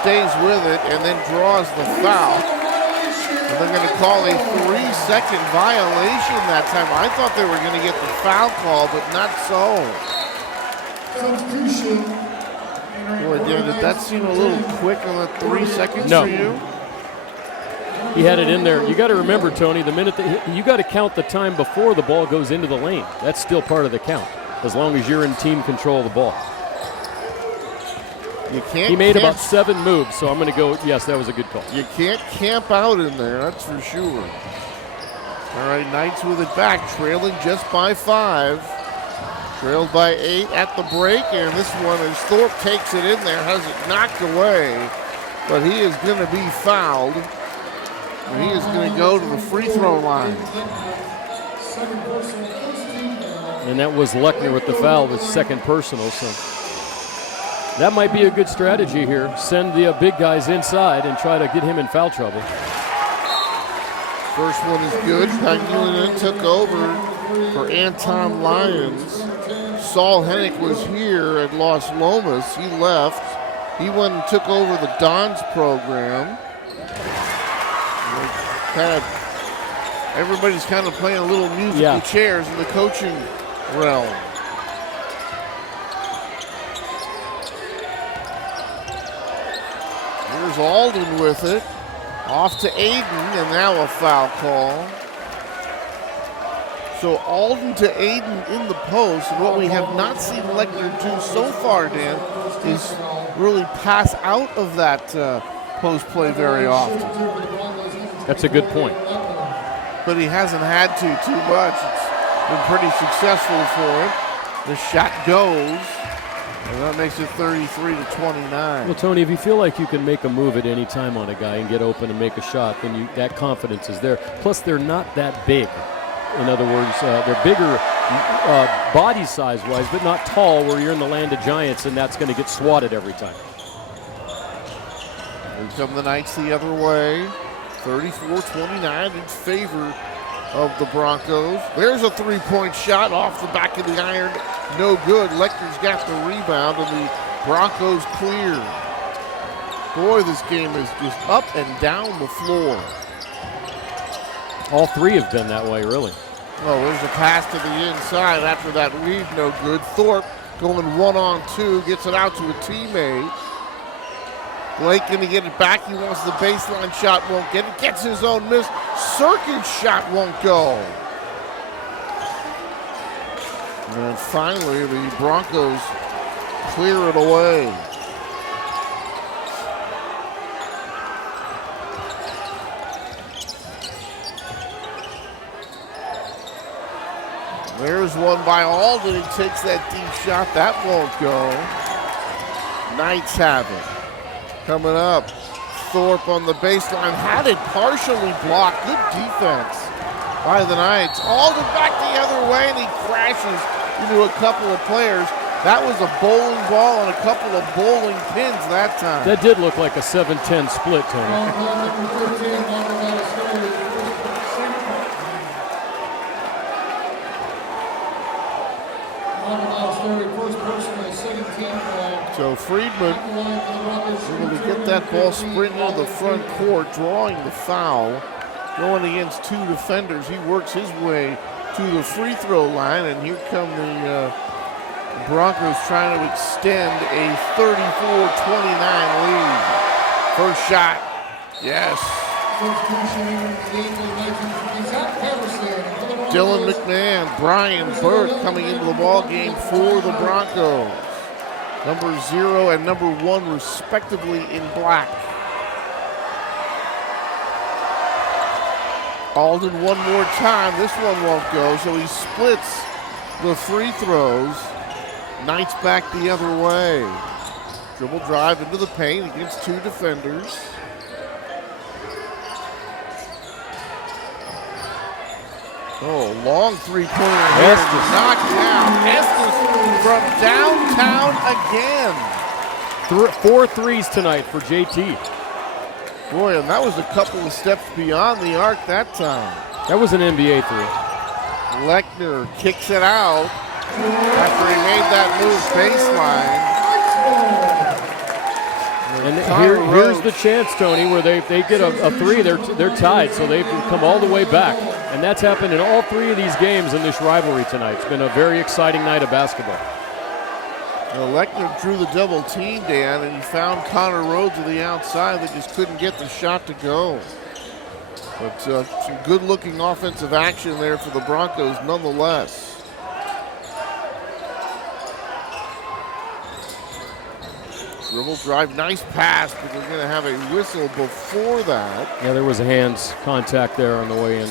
Stays with it and then draws the foul. And they're going to call a 3-second violation that time. I thought they were going to get the foul call, but not so. Boy, Dan, did that seem a little quick on the 3 seconds for you? He had it in there. You got to remember, Tony, the minute that you got to count the time before the ball goes into the lane. That's still part of the count, as long as you're in team control of the ball. He made about 7 moves, so I'm going to go, yes, that was a good call. You can't camp out in there, that's for sure. All right, Knights with it back, trailing just by 5. Trailed by 8 at the break, and this one, as Thorpe takes it in there, has it knocked away, but he is going to be fouled. And he is going to go to the free throw line. And that was Lechner with the foul, with second personal, so that might be a good strategy here. Send the big guys inside and try to get him in foul trouble. First one is good. Pag-Elinen took over for Anton Lyons. Saul Hennick was here at Las Lomas. He left. He went and took over the Dons program. Everybody's kind of playing a little musical chairs in the coaching realm. Here's Alden with it. Off to Aiden, and now a foul call. So Alden to Aiden in the post. And what we have not seen Lechner do so far, Dan, is really pass out of that post play very often. That's a good point. But he hasn't had to too much. It's been pretty successful for him. The shot goes. And that makes it 33-29. Well, Tony, if you feel like you can make a move at any time on a guy and get open and make a shot, then that confidence is there. Plus, they're not that big. In other words, they're bigger body size-wise, but not tall where you're in the land of giants, and that's going to get swatted every time. Here come the Knights the other way. 34-29 in favor of the Broncos. There's a three-point shot off the back of the iron. No good. Lechner's got the rebound, and the Broncos clear. Boy, this game is just up and down the floor. All three have been that way, really. Oh, there's a pass to the inside after that read, no good. Thorpe going 1-on-2, gets it out to a teammate. Blake gonna get it back. He wants the baseline shot, won't get it. Gets his own miss. Circuit shot won't go. And finally, the Broncos clear it away. There's one by Alden. He takes that deep shot. That won't go. Knights have it. Coming up, Thorpe on the baseline. Had it partially blocked. Good defense by the Knights. Alden back the other way, and he crashes into a couple of players. That was a bowling ball and a couple of bowling pins that time. That did look like a 7-10 split, Tony. So Friedman able to get that ball sprinting into the front court, drawing the foul. Going against two defenders, he works his way to the free throw line, and here come the Broncos trying to extend a 34-29 lead. First shot, yes. Dylan McMahon, Brian Burke coming into the ball game for the Broncos. Number 0 and number 1 respectively in black. Alden one more time. This one won't go, so he splits the free throws. Knights back the other way. Dribble drive into the paint against two defenders. Oh, long three-pointer here, knocked down. Estes from downtown again. 4 threes tonight for JT. Boy, and that was a couple of steps beyond the arc that time. That was an NBA three. Lechner kicks it out after he made that move baseline. And here's the chance, Tony, where they get a three, they're tied, so they've come all the way back. And that's happened in all 3 of these games in this rivalry tonight. It's been a very exciting night of basketball. Well, Lechner drew the double team, Dan, and he found Connor Rhodes to the outside that just couldn't get the shot to go. But some good-looking offensive action there for the Broncos nonetheless. Dribble drive, nice pass, but they're going to have a whistle before that. Yeah, there was a hands contact there on the way in.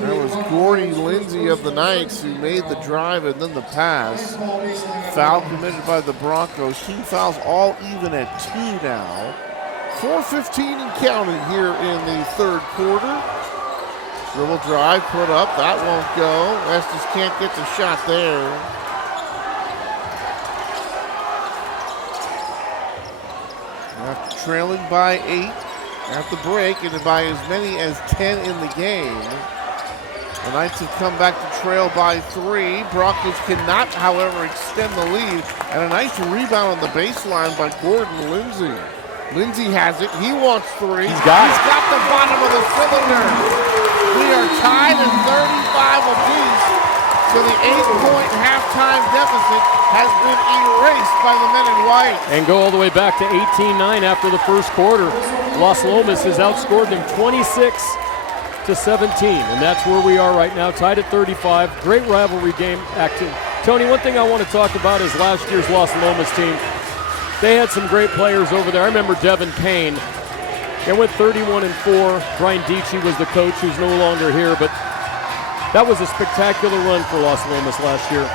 That was Gordy Lindsay of the Knights who made the drive and then the pass. Foul committed by the Broncos. Team fouls all even at 2 now. 4:15 and counting here in the third quarter. Dribble drive, put up, that won't go. Estes can't get the shot there. After trailing by 8 at the break and by as many as 10 in the game. The Knights have come back to trail by 3. Broncos cannot, however, extend the lead. And a nice rebound on the baseline by Gordon Lindsay. Lindsay has it. He wants 3. He's got the bottom of the cylinder. We are tied at 35 apiece. So the 8-point halftime deficit has been erased by the men in white. And go all the way back to 18-9 after the first quarter. Las Lomas has outscored them 26-17, and that's where we are right now, tied at 35. Great rivalry game acting. Tony, one thing I want to talk about is last year's Las Lomas team. They had some great players over there. I remember Devin Payne. They went 31-4. Brian Dietschy was the coach, who's no longer here, but that was a spectacular run for Las Lomas last year.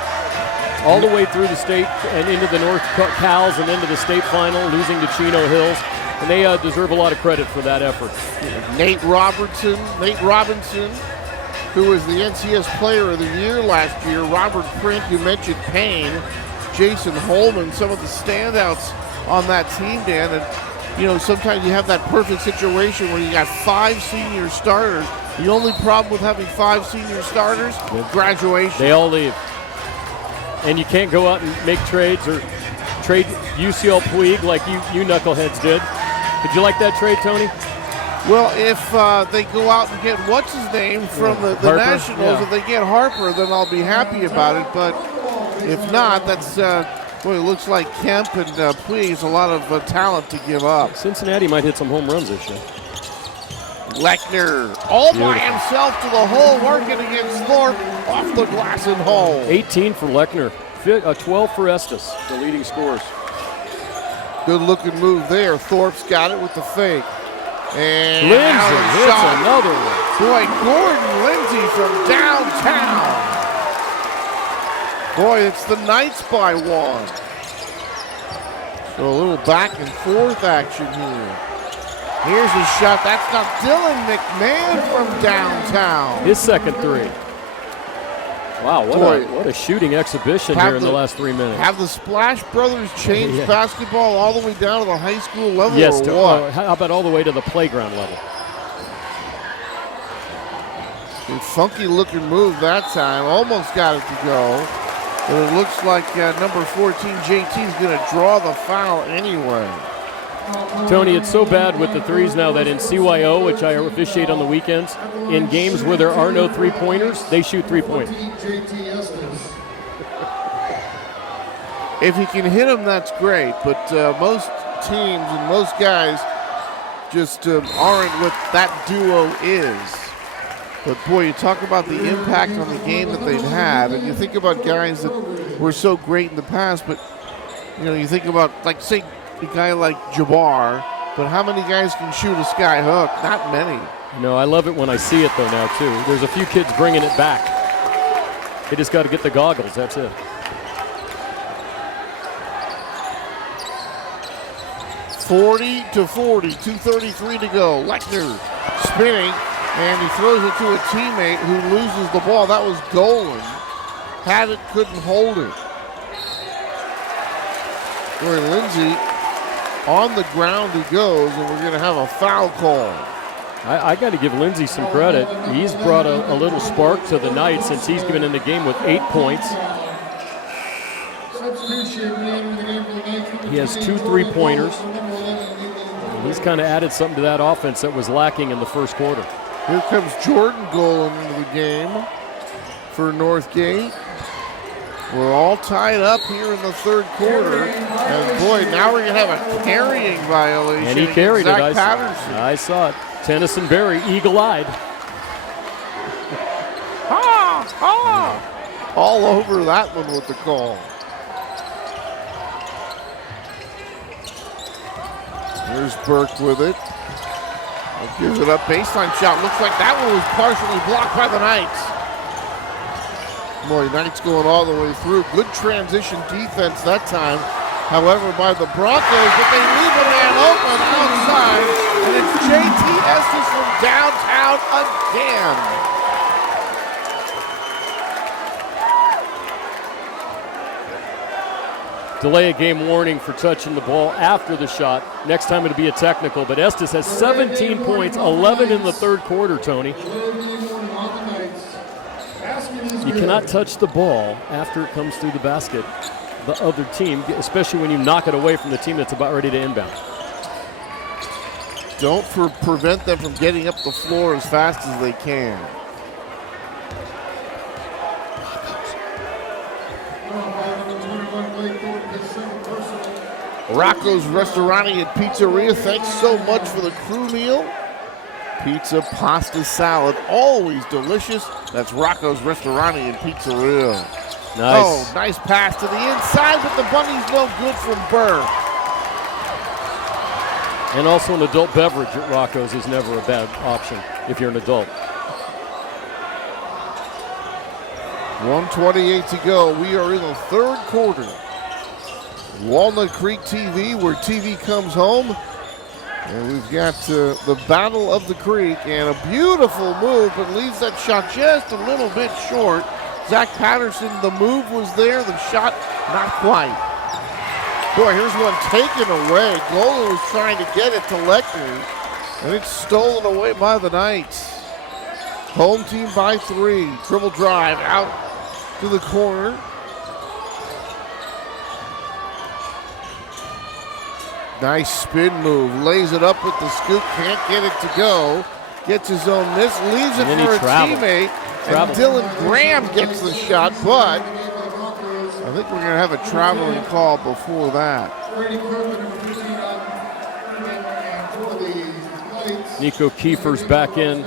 All the way through the state and into the North Cals and into the state final, losing to Chino Hills. And they deserve a lot of credit for that effort. Nate Robinson who was the NCS Player of the Year last year, Robert Prink, you mentioned Payne, Jason Holman, some of the standouts on that team, Dan. And, you know, sometimes you have that perfect situation where you got 5 senior starters. The only problem with having 5 senior starters, graduation. They all leave. And you can't go out and make trades or trade UCL Puig like you knuckleheads did. Did you like that trade, Tony? Well, if they go out and get what's his name from the Nationals, if they get Harper, then I'll be happy about it. But if not, that's boy, it looks like Kemp and Puig is a lot of talent to give up. Cincinnati might hit some home runs this year. Lechner all by himself to the hole, working against Thorpe off the glass and hole. 18 for Lechner, 12 for Estes, the leading scorers. Good looking move there. Thorpe's got it with the fake. And Lindsay hits another one. Boy, Gordon Lindsay from downtown. Boy, it's the Knights by 1. So a little back and forth action here. Here's a shot. That's not Dylan McMahon from downtown. His second 3. Wow, what a shooting exhibition here in the last 3 minutes. Have the Splash Brothers changed basketball all the way down to the high school level, yes, or what? How about all the way to the playground level? A funky looking move that time. Almost got it to go. But it looks like number 14, JT, is going to draw the foul anyway. Tony, it's so bad with the threes now that in CYO, which I officiate on the weekends, in games where there are no three-pointers, they shoot three-pointers. If he can hit them, that's great. But most teams and most guys just aren't what that duo is. But boy, you talk about the impact on the game that they've had, and you think about guys that were so great in the past, but you know, you think about, like, say, a guy like Jabbar, but how many guys can shoot a sky hook? Not many. No, I love it when I see it, though, now, too. There's a few kids bringing it back. They just got to get the goggles, that's it. 40-40, 2:33 to go. Lechner spinning, and he throws it to a teammate who loses the ball. That was Golan. Had it, couldn't hold it. Where Lindsay, on the ground he goes, and we're going to have a foul call. I got to give Lindsay some credit. He's brought a little spark to the Knights since he's been in the game with 8 points. He has 2 3-pointers. He's kind of added something to that offense that was lacking in the first quarter. Here comes Jordan Golan into the game for Northgate. We're all tied up here in the third quarter. And boy, now we're going to have a carrying violation. And he carried Zach it. Patterson. I saw it. Tennyson Berry, eagle-eyed. All over that one with the call. Here's Burke with it. Gives it up. Baseline shot. Looks like that one was partially blocked by the Knights. Boy, Knights going all the way through. Good transition defense that time. However, by the Broncos, but they leave a man open outside. And it's JT Estes from downtown again. Delay a game warning for touching the ball after the shot. Next time it'll be a technical, but Estes has 17 points, 11 in the third quarter, Tony. You cannot touch the ball after it comes through the basket, the other team, especially when you knock it away from the team that's about ready to inbound. Don't prevent them from getting up the floor as fast as they can. Rocco's Restaurante and Pizzeria, thanks so much for the crew meal. Pizza, pasta, salad, always delicious. That's Rocco's Restaurante and Pizzeria. Nice. Oh, nice pass to the inside, but the bunny's no good from Burr. And also an adult beverage at Rocco's is never a bad option if you're an adult. 1:28 to go. We are in the third quarter. Walnut Creek TV, where TV comes home. And we've got the Battle of the Creek, and a beautiful move, but leaves that shot just a little bit short. Zach Patterson, the move was there, the shot not quite. Boy, here's one taken away. Golan was trying to get it to Lechner, and it's stolen away by the Knights. Home team by 3. Dribble drive out to the corner. Nice spin move. Lays it up with the scoop. Can't get it to go. Gets his own miss. Leaves it for a teammate. And Dylan Graham gets the shot, but I think we're going to have a traveling call before that. Nico Kiefer's back in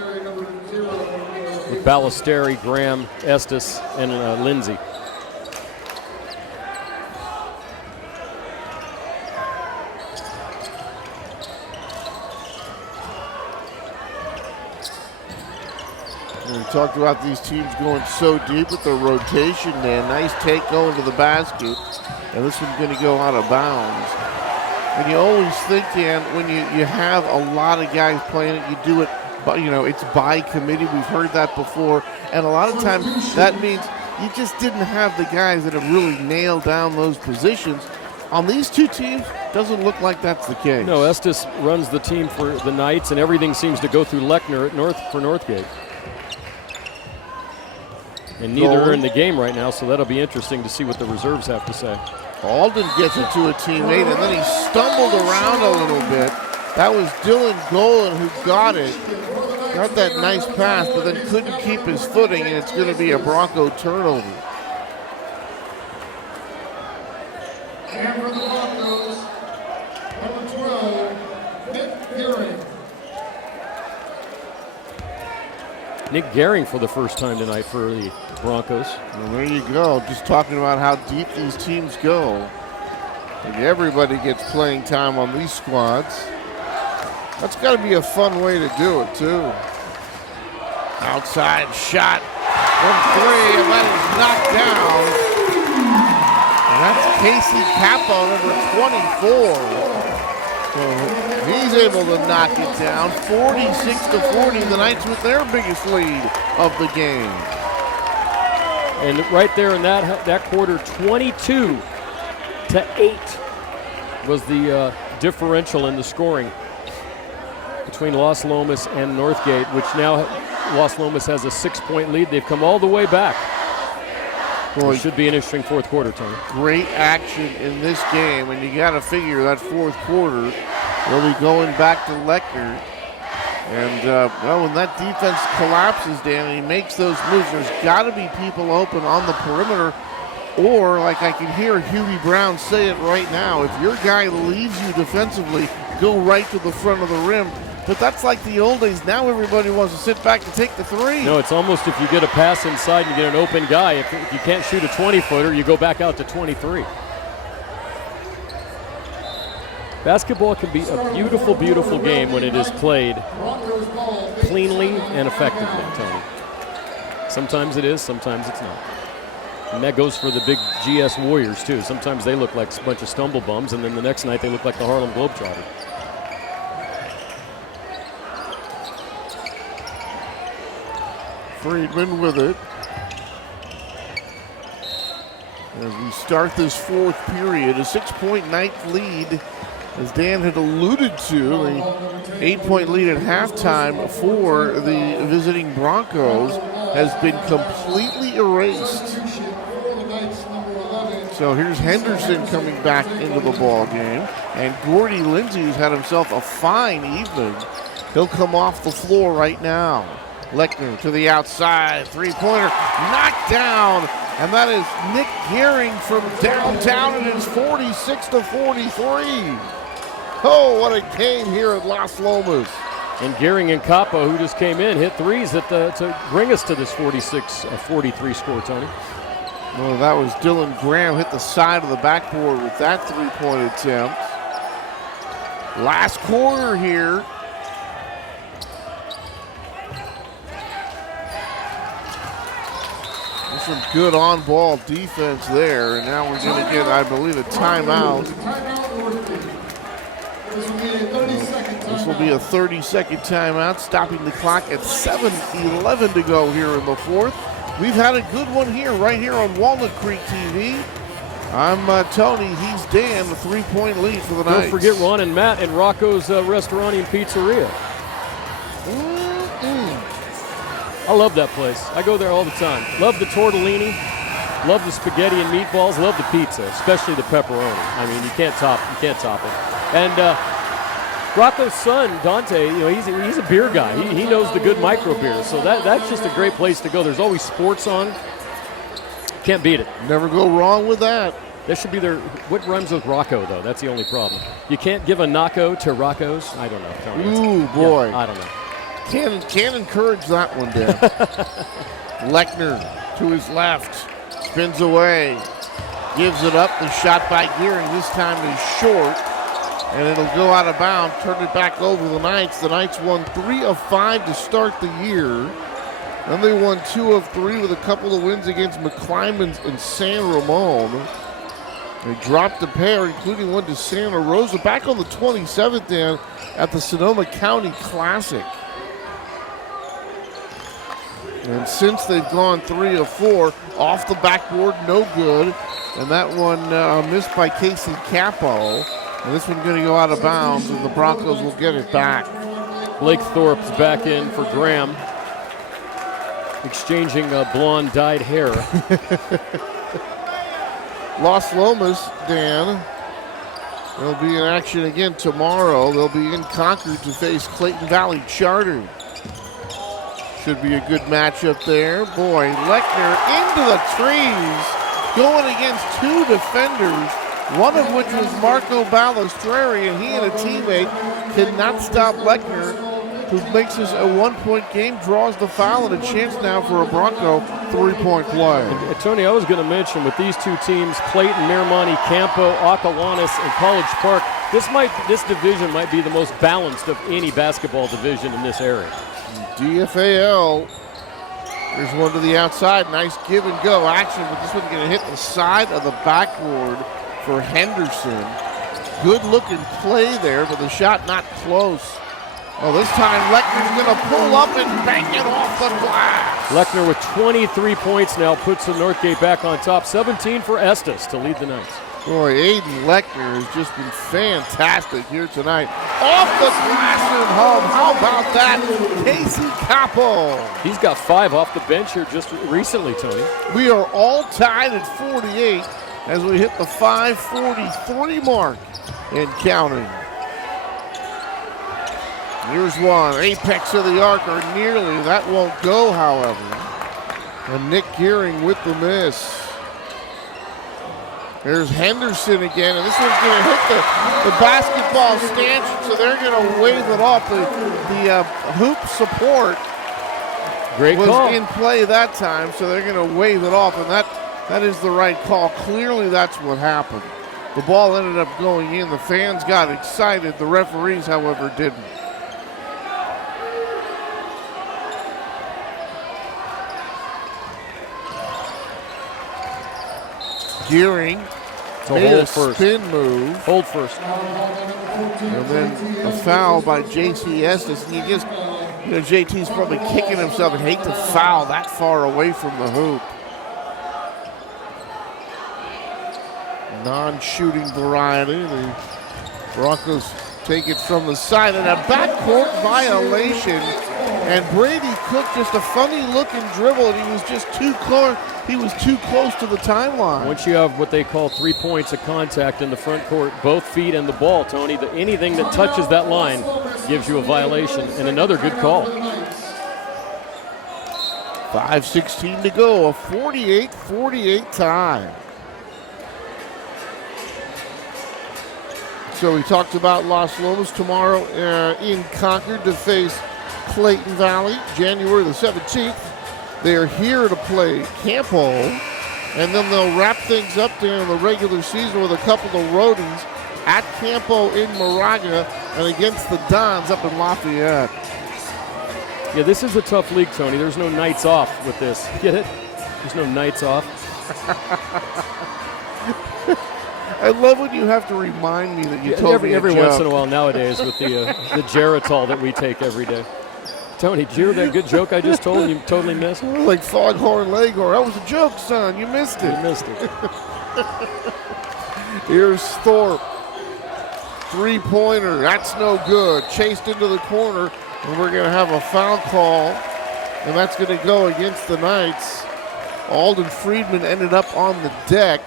with Ballesteri, Graham, Estes, and Lindsay. We talked about these teams going so deep with their rotation, man. Nice take going to the basket. And this one's going to go out of bounds. And you always think, Dan, when you have a lot of guys playing it, you do it, it's by committee. We've heard that before. And a lot of times that means you just didn't have the guys that have really nailed down those positions. On these two teams, doesn't look like that's the case. No, Estes runs the team for the Knights, and everything seems to go through Lechner at Northgate. And neither are in the game right now, so that'll be interesting to see what the reserves have to say. Alden gets it to a teammate, and then he stumbled around a little bit. That was Dylan Golan who got it. Got that nice pass, but then couldn't keep his footing, and it's going to be a Bronco turnover. And for the Broncos, number 12, Nick Gearing. Nick Gehring for the first time tonight for the Broncos. Well, there you go. Just talking about how deep these teams go. And everybody gets playing time on these squads. That's got to be a fun way to do it, too. Outside shot from 3, and that is knocked down. And that's Casey Capo, number 24. So he's able to knock it down. 46-40, the Knights with their biggest lead of the game. And right there in that quarter, 22-8 was the differential in the scoring between Las Lomas and Northgate, which now Las Lomas has a 6-point lead. They've come all the way back. Boy, it should be an interesting fourth quarter, Tony. Great action in this game, and you got to figure that fourth quarter they'll be going back to Lechner. And, when that defense collapses, Dan, and he makes those moves, there's got to be people open on the perimeter. Or, like I can hear Huey Brown say it right now, if your guy leaves you defensively, go right to the front of the rim. But that's like the old days. Now everybody wants to sit back and take the 3. No, it's almost if you get a pass inside and you get an open guy. If you can't shoot a 20-footer, you go back out to 23. Basketball can be a beautiful, beautiful game when it is played cleanly and effectively, Tony. Sometimes it is, sometimes it's not. And that goes for the big GS Warriors, too. Sometimes they look like a bunch of stumble bums, and then the next night they look like the Harlem Globetrotters. Friedman with it. As we start this fourth period, a 6-point Knights lead, as Dan had alluded to, the 8-point lead at halftime for the visiting Broncos has been completely erased. So here's Henderson coming back into the ball game, and Gordy Lindsay, who's had himself a fine evening, he'll come off the floor right now. Lechner to the outside, 3-pointer, knocked down, and that is Nick Gearing from downtown, and it's 46-43. Oh, what a game here at Las Lomas. And Gearing and Capo, who just came in, hit threes to bring us to this 46-43 score, Tony. Well, that was Dylan Graham, hit the side of the backboard with that 3-point attempt. Last quarter here. Some good on-ball defense there, and now we're going to get, I believe, a timeout. This will be a 30-second timeout, stopping the clock at 7:11 to go here in the fourth. We've had a good one here, right here on Walnut Creek TV. I'm Tony, he's Dan, the 3-point lead for the Knights. Don't forget Ron and Matt in Rocco's Restaurant and Pizzeria. I love that place. I go there all the time. Love the tortellini, love the spaghetti and meatballs, love the pizza, especially the pepperoni. I mean, you can't top it. And Rocco's son, Dante, you know, he's a beer guy. He knows the good micro beers, so that's just a great place to go. There's always sports on. Can't beat it. Never go wrong with that. That should be their. What rhymes with Rocco, though? That's the only problem. You can't give a knocko to Rocco's. I don't know. Tony. Ooh, boy. Yeah, I don't know. Can't encourage that one, Dan. Lechner to his left. Spins away. Gives it up. The shot by Gearing this time is short. And it'll go out of bounds. Turn it back over the Knights. The Knights won 3 of 5 to start the year. Then they won 2 of 3 with a couple of wins against McClymonds and San Ramon. They dropped a pair, including one to Santa Rosa, back on the 27th end at the Sonoma County Classic. And since they've gone 3 of 4, off the backboard, no good. And that one missed by Casey Capo. And this one's going to go out of bounds, and the Broncos will get it back. Blake Thorpe's back in for Graham, exchanging blonde dyed hair. Las Lomas, Dan, they'll be in action again tomorrow. They'll be in Concord to face Clayton Valley Charter. Should be a good matchup there. Boy, Lechner into the trees, going against 2 defenders, one of which was Marco Balistreri, and he and a teammate could not stop Lechner, who makes this a 1-point game, draws the foul, and a chance now for a Bronco 3-point play. And, Tony, I was going to mention with these two teams, Clayton, Miramonte, Campo, Acalanes, and College Park, this division might be the most balanced of any basketball division in this area. DFAL, there's one to the outside. Nice give and go action, but this one's going to hit the side of the backboard for Henderson. Good looking play there, but the shot not close. Oh, this time Lechner's going to pull up and bank it off the glass. Lechner with 23 points now puts the Northgate back on top. 17 for Estes to lead the Knights. Boy, Aiden Lechner has just been fantastic here tonight. Off the glass and home. How about that? Casey Capo. He's got 5 off the bench here just recently, Tony. We are all tied at 48 as we hit the 5:43 mark and counting. Here's one. Apex of the arc or nearly. That won't go, however. And Nick Gearing with the miss. There's Henderson again, and this one's going to hit the basketball stanchion, so they're going to wave it off. The hoop support Great was call. In play that time, so they're going to wave it off, and that is the right call. Clearly, that's what happened. The ball ended up going in. The fans got excited. The referees, however, didn't. Gearing made a spin move. Hold first. And then a foul by J.C. Estes. And JT's probably kicking himself and hate to foul that far away from the hoop. Non-shooting variety. The Broncos take it from the side, and a backcourt violation. And Brady Cook, just a funny looking dribble, and he was just too close. He was too close to the timeline. Once you have what they call 3 points of contact in the front court, both feet and the ball, Tony, anything that touches that line gives you a violation, and another good call. 5:16 to go, a 48-48 tie. So we talked about Las Lomas tomorrow in Concord to face Clayton Valley, January the 17th. They're here to play Campo, and then they'll wrap things up there in the regular season with a couple of roadies at Campo in Moraga and against the Dons up in Lafayette. Yeah, this is a tough league, Tony. There's no nights off with this. Get it? There's no nights off. I love when you have to remind me that you told me every a joke. once in a while nowadays with the Geritol that we take every day. Tony, did you hear that good joke I just told and you totally missed? Like Foghorn Leghorn. That was a joke, son. You missed it. You missed it. Here's Thorpe. Three-pointer. That's no good. Chased into the corner, and we're going to have a foul call, and that's going to go against the Knights. Alden Friedman ended up on the deck,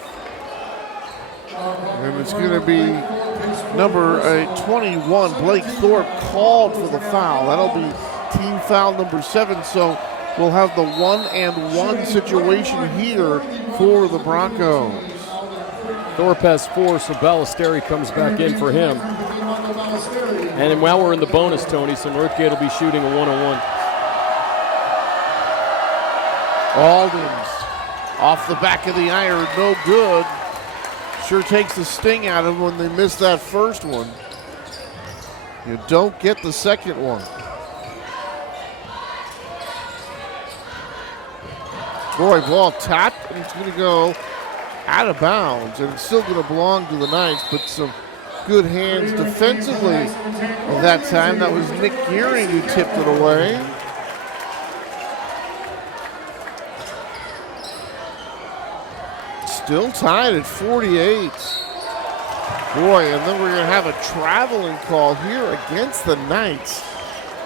and it's going to be number 21, Blake Thorpe, called for the foul. That'll be team foul number 7, so we'll have the 1-and-1 situation here for the Broncos. Thorpe has 4, so Ballesteri comes back in for him. And while we're in the bonus, Tony, so Northgate will be shooting a 1-on-1. Alden's off the back of the iron, no good. Sure takes the sting out of them when they miss that first one. You don't get the second one. Boy, ball tapped, and it's going to go out of bounds, and it's still going to belong to the Knights, but some good hands defensively that time. That was Nick Gearing who tipped it away. Still tied at 48. Boy, and then we're going to have a traveling call here against the Knights,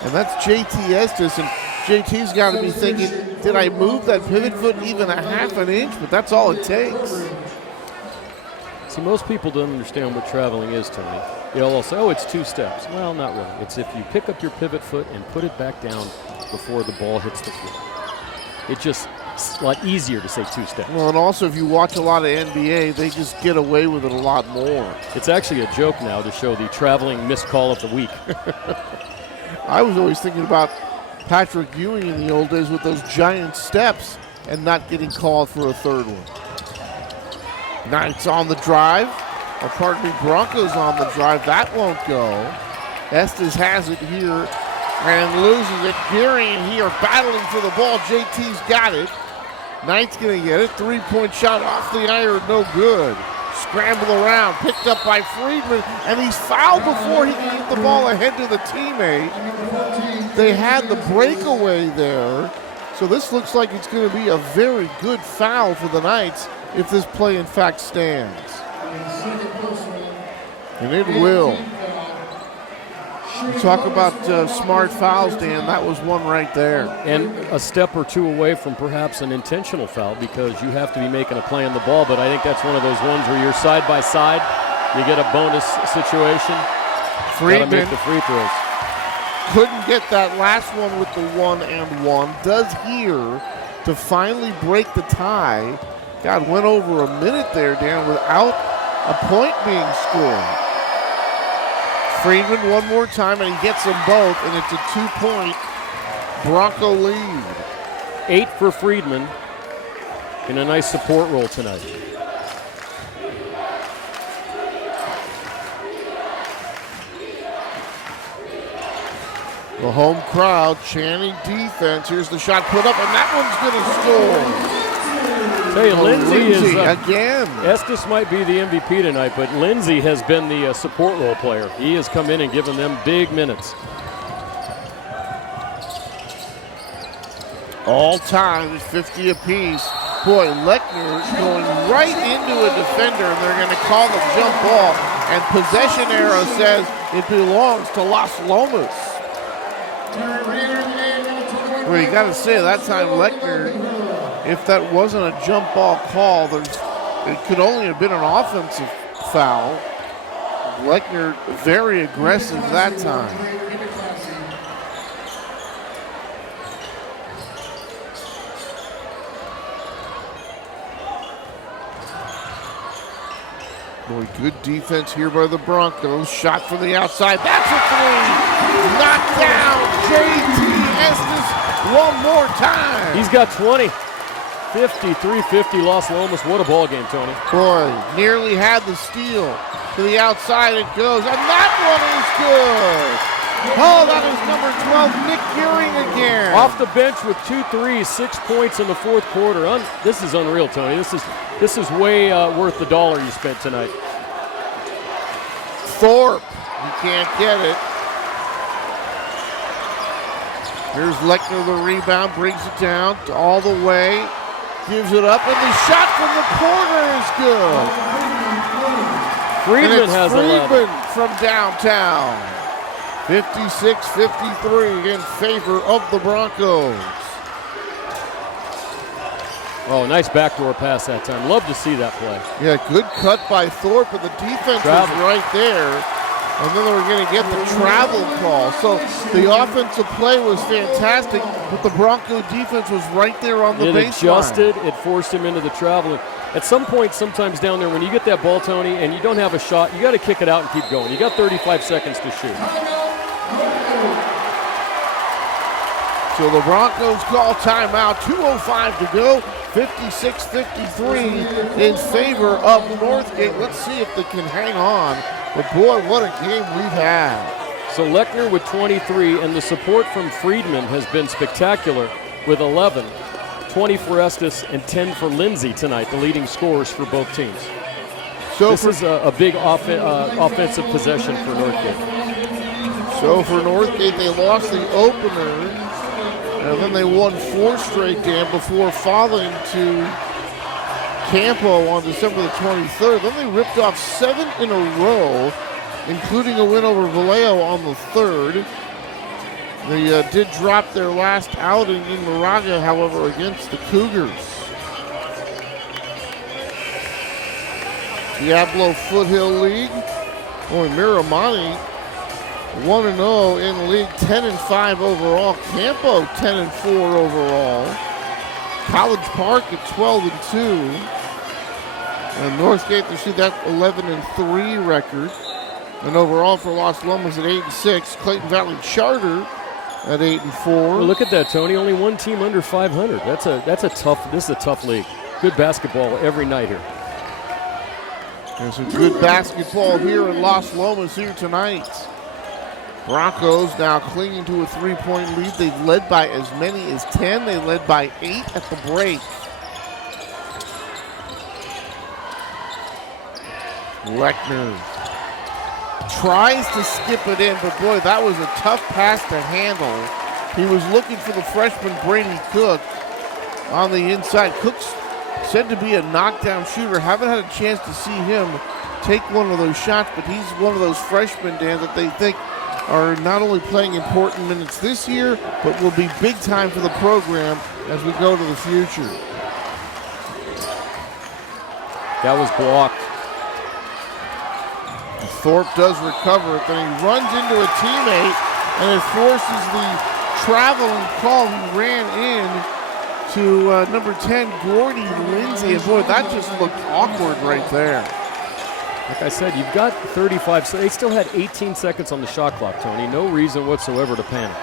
and that's JT Estes, and JT's got to be thinking, did I move that pivot foot even a half an inch? But that's all it takes. See, most people don't understand what traveling is, Tony. They'll all say, oh, it's 2 steps. Well, not really. It's if you pick up your pivot foot and put it back down before the ball hits the floor. It's just a lot easier to say 2 steps. Well, and also if you watch a lot of NBA, they just get away with it a lot more. It's actually a joke now to show the traveling missed call of the week. I was always thinking about Patrick Ewing in the old days with those giant steps and not getting called for a third one. Knights on the drive. Or pardon me, Broncos on the drive. That won't go. Estes has it here and loses it. Geary and he are battling for the ball. JT's got it. Knights going to get it. 3-point shot off the iron, no good. Scramble around, picked up by Friedman, and he's fouled before he can get the ball ahead to the teammate. They had the breakaway there, so this looks like it's going to be a very good foul for the Knights if this play in fact stands. And it will. You talk about smart fouls, Dan. That was one right there. And a step or two away from perhaps an intentional foul because you have to be making a play on the ball, but I think that's one of those ones where you're side by side, you get a bonus situation, Friedman gotta make the free throws. Couldn't get that last one with the 1-and-1. Does here to finally break the tie. God, went over a minute there, Dan, without a point being scored. Friedman one more time, and he gets them both, and it's a 2-point Bronco lead. 8 for Friedman in a nice support role tonight. The home crowd chanting defense. Here's the shot put up, and that one's going to score. Hey, Lindsay is again. Estes might be the MVP tonight, but Lindsay has been the support role player. He has come in and given them big minutes. All time, 50 apiece. Boy, Lechner going right into a defender, and they're going to call the jump ball. And possession arrow says it belongs to Las Lomas. Well, you got to say that time, Lechner, if that wasn't a jump ball call, it could only have been an offensive foul. Lechner very aggressive that time. Boy, good defense here by the Broncos. Shot from the outside. That's a 3. Knocked down. JT Estes one more time. He's got 20. 53-50 Las Lomas. What a ball game, Tony. Boy, nearly had the steal. To the outside it goes, and that one is good. Oh, that is number 12, Nick Gearing again. Off the bench with 2 threes, 6 points in the fourth quarter. This is unreal, Tony. This is way worth the dollar you spent tonight. Thorpe. He can't get it. Here's Lechner, the rebound, brings it down all the way, gives it up, and the shot from the corner is good. Friedman has 11. Friedman from downtown. 56-53 in favor of the Broncos. Oh, nice backdoor pass that time. Love to see that play. Yeah, good cut by Thorpe, and the defense was right there. And then they were going to get the travel call. So the offensive play was fantastic, but the Bronco defense was right there on the baseline. It adjusted. It forced him into the travel. At some point, sometimes down there, when you get that ball, Tony, and you don't have a shot, you got to kick it out and keep going. You got 35 seconds to shoot. So the Broncos call timeout. 2:05 to go. 56-53 in favor of Northgate. Let's see if they can hang on. But boy, what a game we've had. So Lechner with 23, and the support from Friedman has been spectacular with 11. 20 for Estes and 10 for Lindsay tonight, the leading scorers for both teams. So this is a big offensive possession for Northgate. So for Northgate, they lost the opener, and then they won 4 straight, Dan, before falling to Campo on December the 23rd. Then they ripped off 7 in a row, including a win over Vallejo on the 3rd. They did drop their last outing in Moraga, however, against the Cougars. Diablo Foothill League. Boy, Miramani 1-0 in the league, 10-5 overall. Campo 10-4 overall. College Park at 12-2. And Northgate, they see that 11-3 record. And overall for Las Lomas at 8-6. Clayton Valley Charter at 8-4. Well, look at that, Tony. Only one team under 500. This is a tough league. Good basketball every night here. There's some good basketball here in Las Lomas here tonight. Broncos now clinging to a 3-point lead. They've led by as many as 10. They led by 8 at the break. Lechner tries to skip it in, but boy, that was a tough pass to handle. He was looking for the freshman Brady Cook on the inside. Cook's said to be a knockdown shooter. Haven't had a chance to see him take one of those shots, but he's one of those freshmen, Dan, that they think are not only playing important minutes this year, but will be big time for the program as we go to the future. That was blocked. Thorpe does recover it, then he runs into a teammate, and it forces the traveling call. He ran in to number 10, Gordy Lindsay, and boy, that just looked awkward right there. Like I said, you've got 35, so they still had 18 seconds on the shot clock, Tony. No reason whatsoever to panic.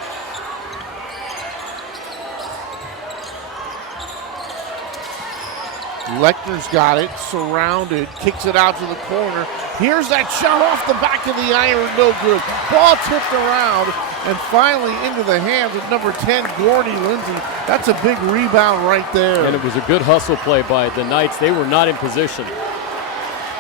Lechner's got it, surrounded, kicks it out to the corner. Here's that shot off the back of the iron, no good. Ball tipped around and finally into the hands of number 10, Gordy Lindsay. That's a big rebound right there. And it was a good hustle play by the Knights. They were not in position.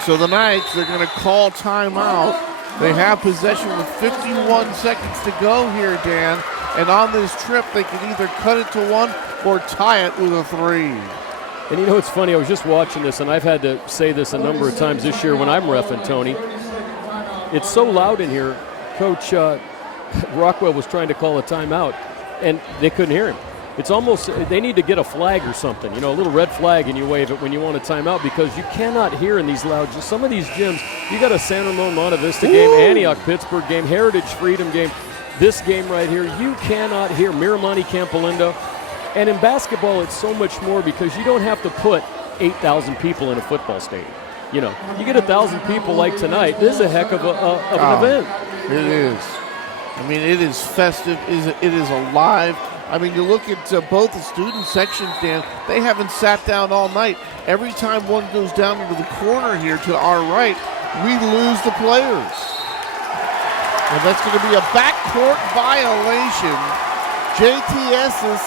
So the Knights, they're going to call timeout. They have possession with 51 seconds to go here, Dan. And on this trip, they can either cut it to 1 or tie it with a 3. And you know, it's funny, I was just watching this, and I've had to say this a number of times this year when I'm reffing, Tony. It's so loud in here. Coach Rockwell was trying to call a timeout, and they couldn't hear him. It's almost, they need to get a flag or something, you know, a little red flag, and you wave it when you want a timeout, because you cannot hear in these loud, some of these gyms, you got a San Ramon Monte Vista game, Antioch Pittsburgh game, Heritage Freedom game, this game right here, you cannot hear Miramani Campolindo. And in basketball, it's so much more because you don't have to put 8,000 people in a football stadium. You know, you get 1,000 people like tonight, this is a heck of an event. It is. I mean, it is festive. It is alive. I mean, you look at both the student sections, Dan, they haven't sat down all night. Every time one goes down into the corner here to our right, we lose the players. And that's going to be a backcourt violation. JTS is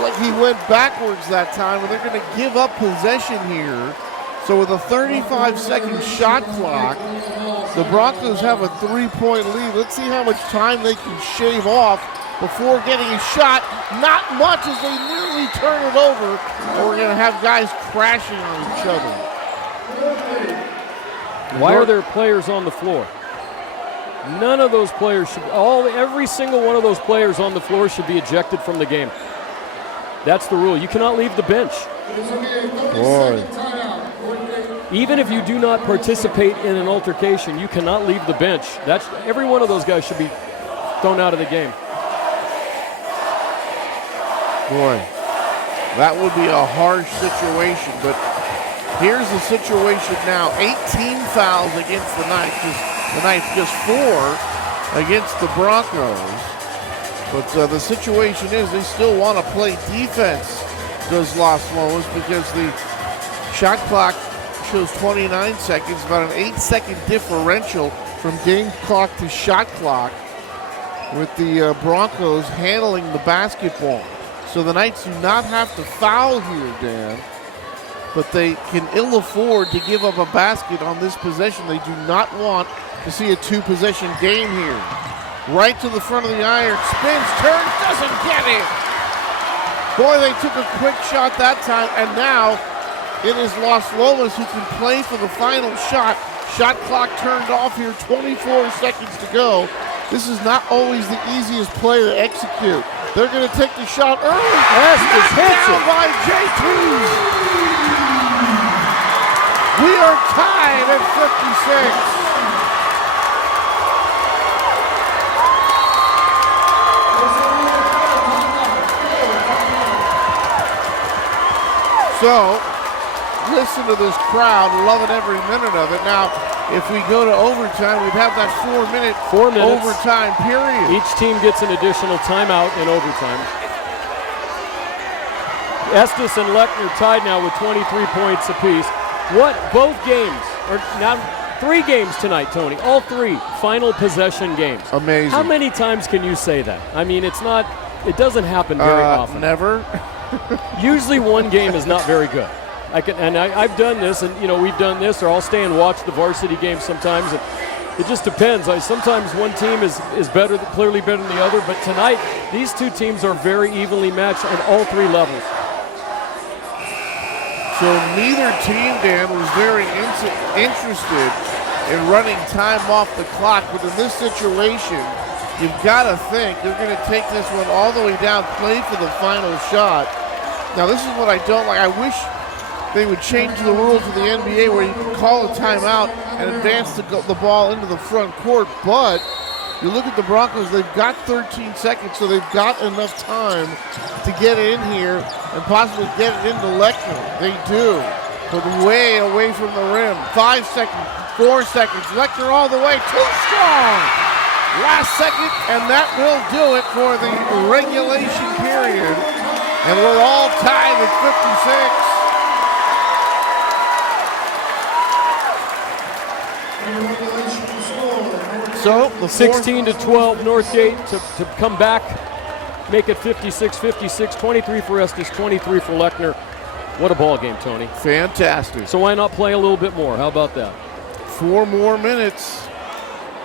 like he went backwards that time, and they're going to give up possession here. So with a 35-second shot clock, The Broncos have a 3-point lead. Let's see how much time they can shave off before getting a shot. Not much as they nearly turn it over. And we're going to have guys crashing on each other. Why are there players on the floor? None of those players should, every single one of those players on the floor should be ejected from the game. That's the rule. You cannot leave the bench. Boy. Even if you do not participate in an altercation, you cannot leave the bench. Every one of those guys should be thrown out of the game. Boy, that would be a harsh situation, but here's the situation now. 18 fouls against the Knights. The Knights just 4 against the Broncos. But the situation is they still want to play defense, does Las Lomas, because the shot clock shows 29 seconds, about an 8-second differential from game clock to shot clock with the Broncos handling the basketball. So the Knights do not have to foul here, Dan, but they can ill afford to give up a basket on this possession. They do not want to see a 2-possession game here. Right to the front of the iron, spins, turns, doesn't get it. Boy, they took a quick shot that time, and now it is Las Lomas who can play for the final shot. Shot clock turned off here, 24 seconds to go. This is not always the easiest play to execute. They're going to take the shot early. Knocked down by J2. We are tied at 56. So, listen to this crowd, loving every minute of it. Now, if we go to overtime, we'd have that 4-minute overtime period. Each team gets an additional timeout in overtime. Estes and Lechner tied now with 23 points apiece. Both games, or now 3 games tonight, Tony, all 3 final possession games. Amazing. How many times can you say that? I mean, it doesn't happen very often. Never. Usually one game is not very good. I've done this, and we've done this, or I'll stay and watch the varsity games sometimes. And it just depends. Sometimes one team is better, clearly better than the other, but tonight these 2 teams are very evenly matched on all 3 levels. So neither team, Dan, was very interested in running time off the clock, but in this situation, you've got to think they're going to take this one all the way down, play for the final shot. Now, this is what I don't like. I wish they would change the rules of the NBA where you can call a timeout and advance the ball into the front court. But you look at the Broncos, they've got 13 seconds, so they've got enough time to get it in here and possibly get it into Lechner. They do, but way away from the rim. 5 seconds, 4 seconds. Lechner all the way, too strong. Last second, and that will do it for the regulation period. And we're all tied at 56. So the 16-12 Northgate to come back, make it 56-56, 23 for Estes, 23 for Lechner. What a ball game, Tony. Fantastic. So why not play a little bit more? How about that? 4 more minutes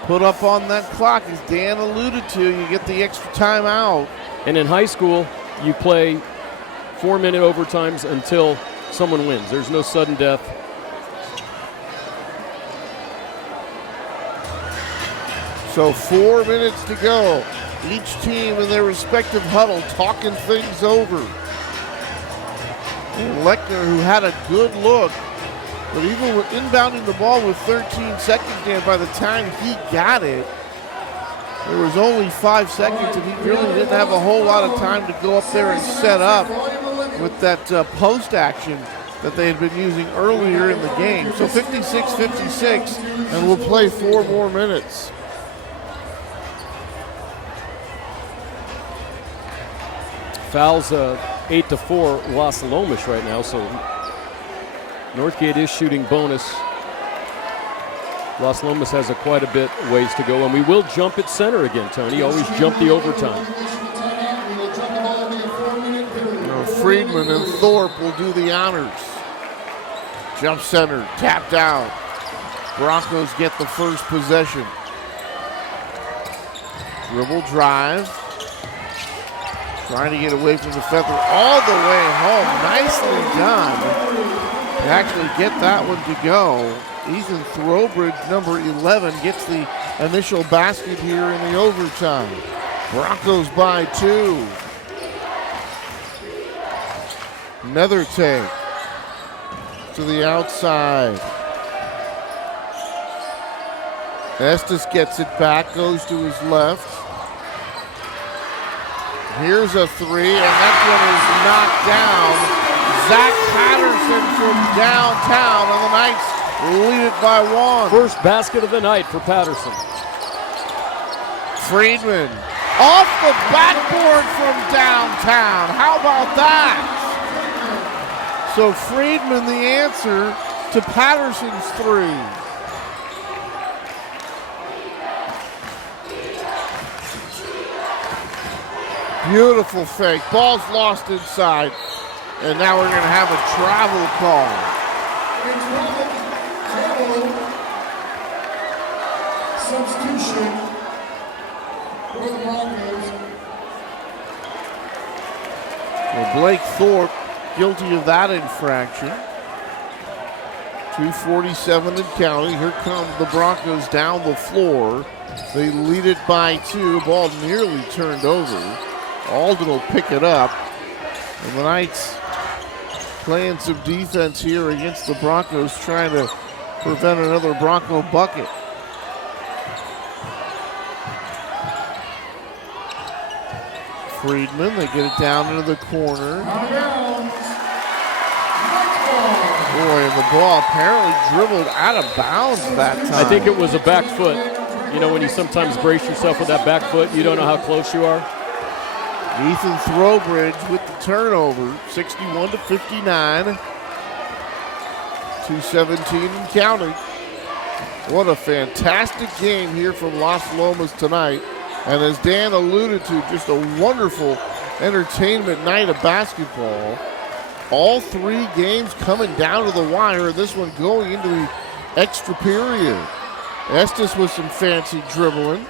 put up on that clock. As Dan alluded to, you get the extra time out. And in high school, you play 4-minute overtimes until someone wins. There's no sudden death. So 4 minutes to go. Each team in their respective huddle talking things over. And Lechner, who had a good look, but even with inbounding the ball with 13 seconds, Dan, by the time he got it, there was only 5 seconds, and he really didn't have a whole lot of time to go up there and set up with that post action that they had been using earlier in the game. So 56-56, and we'll play 4 more minutes. Fouls 8-4 Las Lomas right now, so Northgate is shooting bonus. Las Lomas has quite a bit ways to go, and we will jump at center again, Tony. Always jump the overtime. Friedman and Thorpe will do the honors. Jump center, tapped out. Broncos get the first possession. Dribble drive. Trying to get away from the feather all the way home. Nicely done. To actually get that one to go. Ethan Throwbridge, number 11, gets the initial basket here in the overtime. Broncos by 2. Another take to the outside. Estes gets it back, goes to his left. Here's a 3, and that one is knocked down. Zach Patterson from downtown, and the Knights lead it by 1. First basket of the night for Patterson. Friedman off the backboard from downtown. How about that? So Friedman the answer to Patterson's 3. Beautiful fake. Ball's lost inside. And now we're going to have a travel call. Substitution for the Broncos. Well, Blake Thorpe guilty of that infraction. 2:47 and counting. Here come the Broncos down the floor. They lead it by 2. Ball nearly turned over. Alden will pick it up. And the Knights playing some defense here against the Broncos, trying to prevent another Bronco bucket. Friedman, they get it down into the corner. Boy, and the ball apparently dribbled out of bounds that time. I think it was a back foot. You know, when you sometimes brace yourself with that back foot, you don't know how close you are. Ethan Throwbridge with the turnover, 61-59. 2:17 and counting. What a fantastic game here from Las Lomas tonight. And as Dan alluded to, just a wonderful entertainment night of basketball. All 3 games coming down to the wire, and this one going into the extra period. Estes with some fancy dribbling.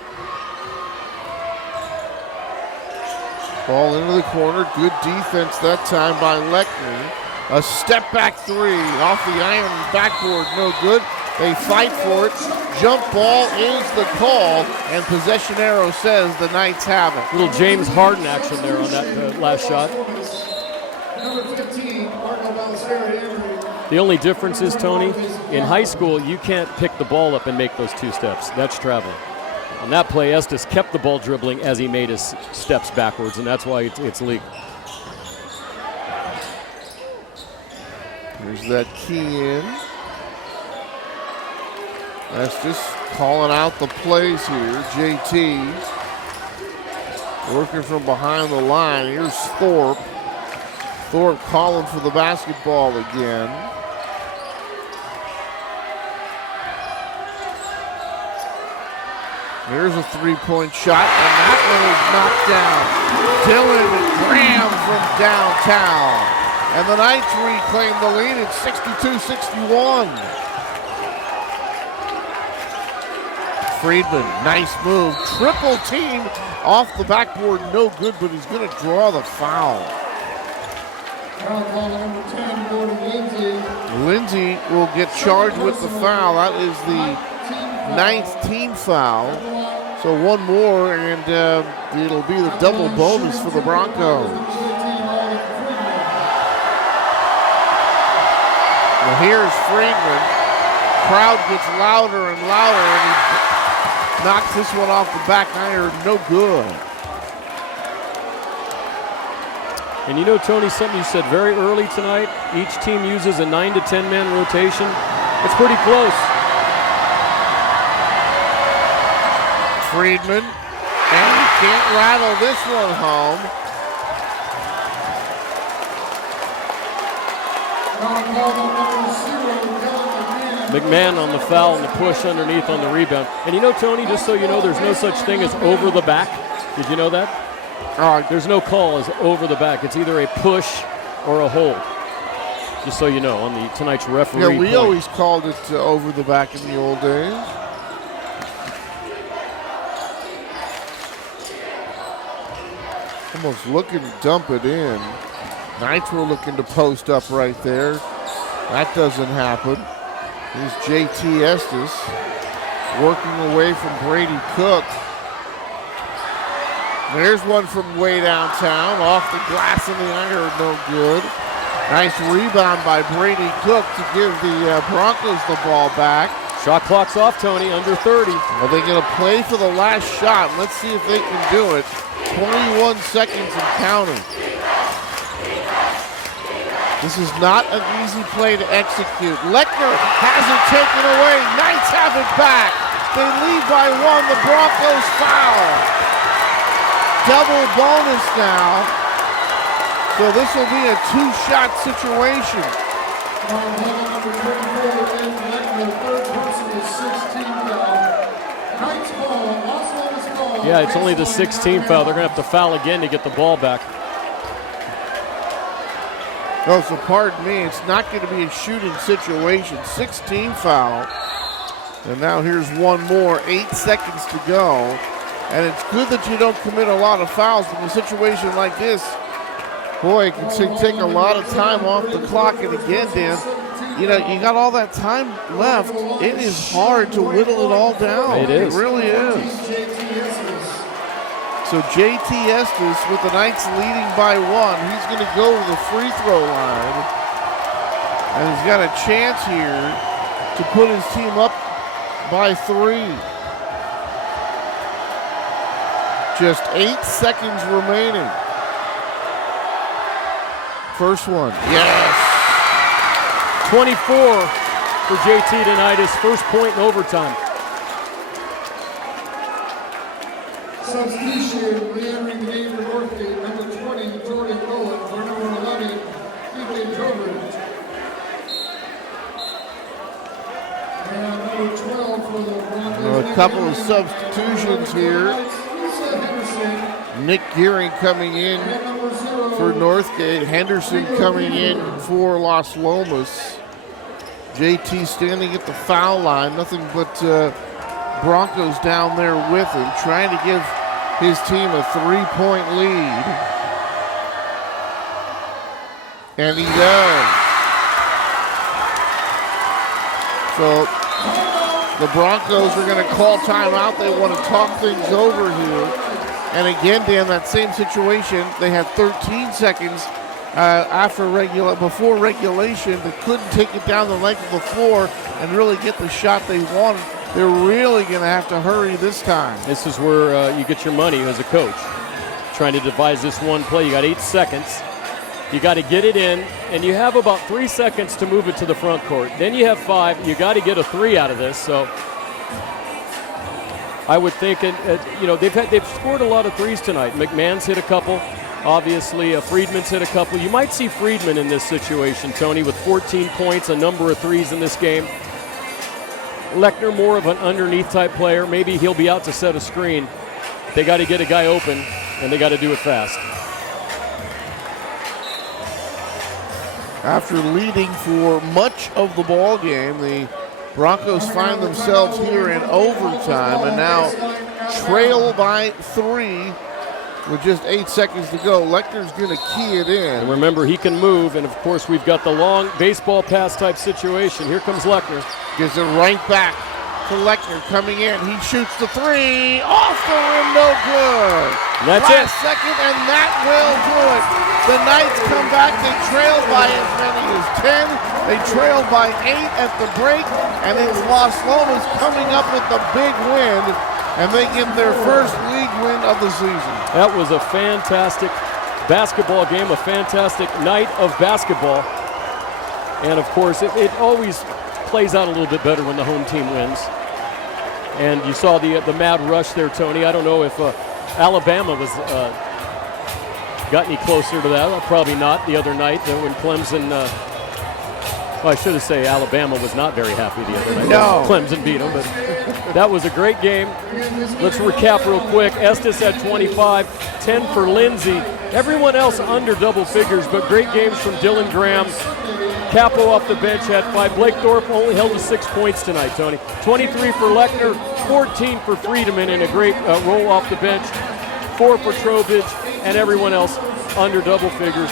Ball into the corner. Good defense that time by Leckney. A step back 3 off the iron backboard. No good. They fight for it. Jump ball is the call. And possession arrow says the Knights have it. Little James Harden action there on that last shot. Number 15, Marco Balisari. The only difference is, Tony, in high school, you can't pick the ball up and make those 2 steps. That's travel. On that play, Estes kept the ball dribbling as he made his steps backwards, and that's why it's legal. Here's that key in. Estes calling out the plays here. JT working from behind the line. Here's Thorpe. Thorpe calling for the basketball again. Here's a 3-point shot, and that one is knocked down. Dylan Graham from downtown. And the Knights reclaim the lead at 62-61. Friedman, nice move. Triple team off the backboard, no good, but he's going to draw the foul. Foul call number 10, Gordon Lindsay. Lindsay will get charged with the foul. That is the 9th team foul. So one more, and it'll be the double bonus for the Broncos. Well, here's Friedman. Crowd gets louder and louder, and he knocks this one off the back iron. No good. And you know, Tony, something you said very early tonight, each team uses a 9 to 10 man rotation. It's pretty close. Friedman, and he can't rattle this one home. McMahon on the foul and the push underneath on the rebound. And you know, Tony, just so you know, there's no such thing as over the back. Did you know that? There's no call as over the back. It's either a push or a hold. Just so you know, on tonight's referee. Yeah, we point. always called it over the back in the old days. Almost looking to dump it in. Knights were looking to post up right there. That doesn't happen. Here's JT Estes working away from Brady Cook. There's one from way downtown, off the glass in the iron, no good. Nice rebound by Brady Cook to give the Broncos the ball back. Shot clock's off, Tony, under 30. Are they going to play for the last shot? Let's see if they can do it. 21 seconds and counting. This is not an easy play to execute. Lechner has it taken away. Knights have it back. They lead by 1. The Broncos foul. Double bonus now. So this will be a 2-shot situation. Yeah, it's only the 16th foul. They're going to have to foul again to get the ball back. Oh, so pardon me, it's not going to be a shooting situation. 16 foul. And now here's one more. 8 seconds to go. And it's good that you don't commit a lot of fouls in a situation like this. Boy, it can take a lot of time off the clock. And again, Dan, you know, you got all that time left. It is hard to whittle it all down. It is. It really is. So JT Estes with the Knights leading by 1. He's going to go to the free throw line. And he's got a chance here to put his team up by 3. Just 8 seconds remaining. First one, yes. 24 for JT tonight, his first point in overtime. Substitution, re-entering the game for Northgate, number 20, Jordan Rowland, for number 11, Evelyn Drummond. And number 12 for the Broncos. A couple of substitutions here. Nick Gearing coming in for Northgate. Henderson coming in for Las Lomas. JT standing at the foul line. Nothing but Broncos down there with him, trying to give his team a 3-point lead. And he does. So the Broncos are going to call timeout. They want to talk things over here. And again, Dan, that same situation. They had 13 seconds before regulation. They couldn't take it down the length of the floor and really get the shot they wanted. They're really going to have to hurry this time. This is where you get your money as a coach. Trying to devise this one play. You got 8 seconds. You got to get it in, and you have about 3 seconds to move it to the front court. Then you have 5. You got to get a 3 out of this. So I would think, they've scored a lot of threes tonight. McMahon's hit a couple. Obviously, Friedman's hit a couple. You might see Friedman in this situation, Tony, with 14 points, a number of threes in this game. Lechner, more of an underneath type player. Maybe he'll be out to set a screen. They got to get a guy open, and they got to do it fast. After leading for much of the ball game, the Broncos find themselves here in overtime and now trail by 3 with just 8 seconds to go. Lechner's going to key it in. And remember, he can move, and of course, we've got the long baseball pass type situation. Here comes Lechner. Gives it right back to Lechner coming in. He shoots the 3 off the rim, no good. That's Last it. second, and that will do it. The Knights come back. They trailed by as many as 10. They trailed by 8 at the break, and it's Las Lomas coming up with the big win, and they get their first league win of the season. That was a fantastic basketball game, a fantastic night of basketball. And of course, it always plays out a little bit better when the home team wins. And you saw the mad rush there, Tony. I don't know if Alabama was got any closer to that. Probably not the other night when Clemson. Well, I should have said Alabama was not very happy the other night. No. Clemson beat them, but that was a great game. Let's recap real quick. Estes at 25, 10 for Lindsay. Everyone else under double figures, but great games from Dylan Graham, Capo off the bench had 5. Blake Thorpe only held to 6 points tonight, Tony. 23 for Lechner, 14 for Friedemann, and a great roll off the bench. 4 for Trowbridge, and everyone else under double figures.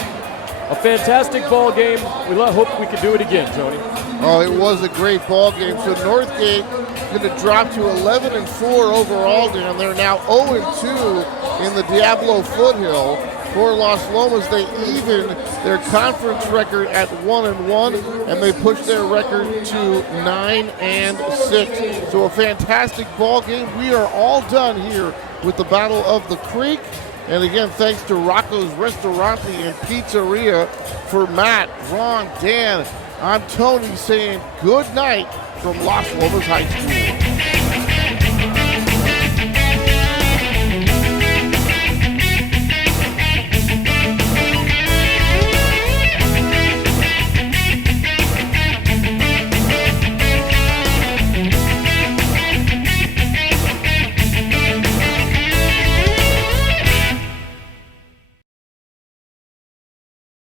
A fantastic ball game. We hope we can do it again, Tony. Oh, it was a great ball game. So Northgate going to drop to 11-4 overall down there. Now 0-2 in the Diablo Foothill. For Las Lomas, they even their conference record at 1-1, and they pushed their record to 9-6. So a fantastic ball game. We are all done here with the Battle of the Creek. And again, thanks to Rocco's Ristorante and Pizzeria. For Matt, Ron, Dan, I'm Tony saying good night from Las Lomas High School.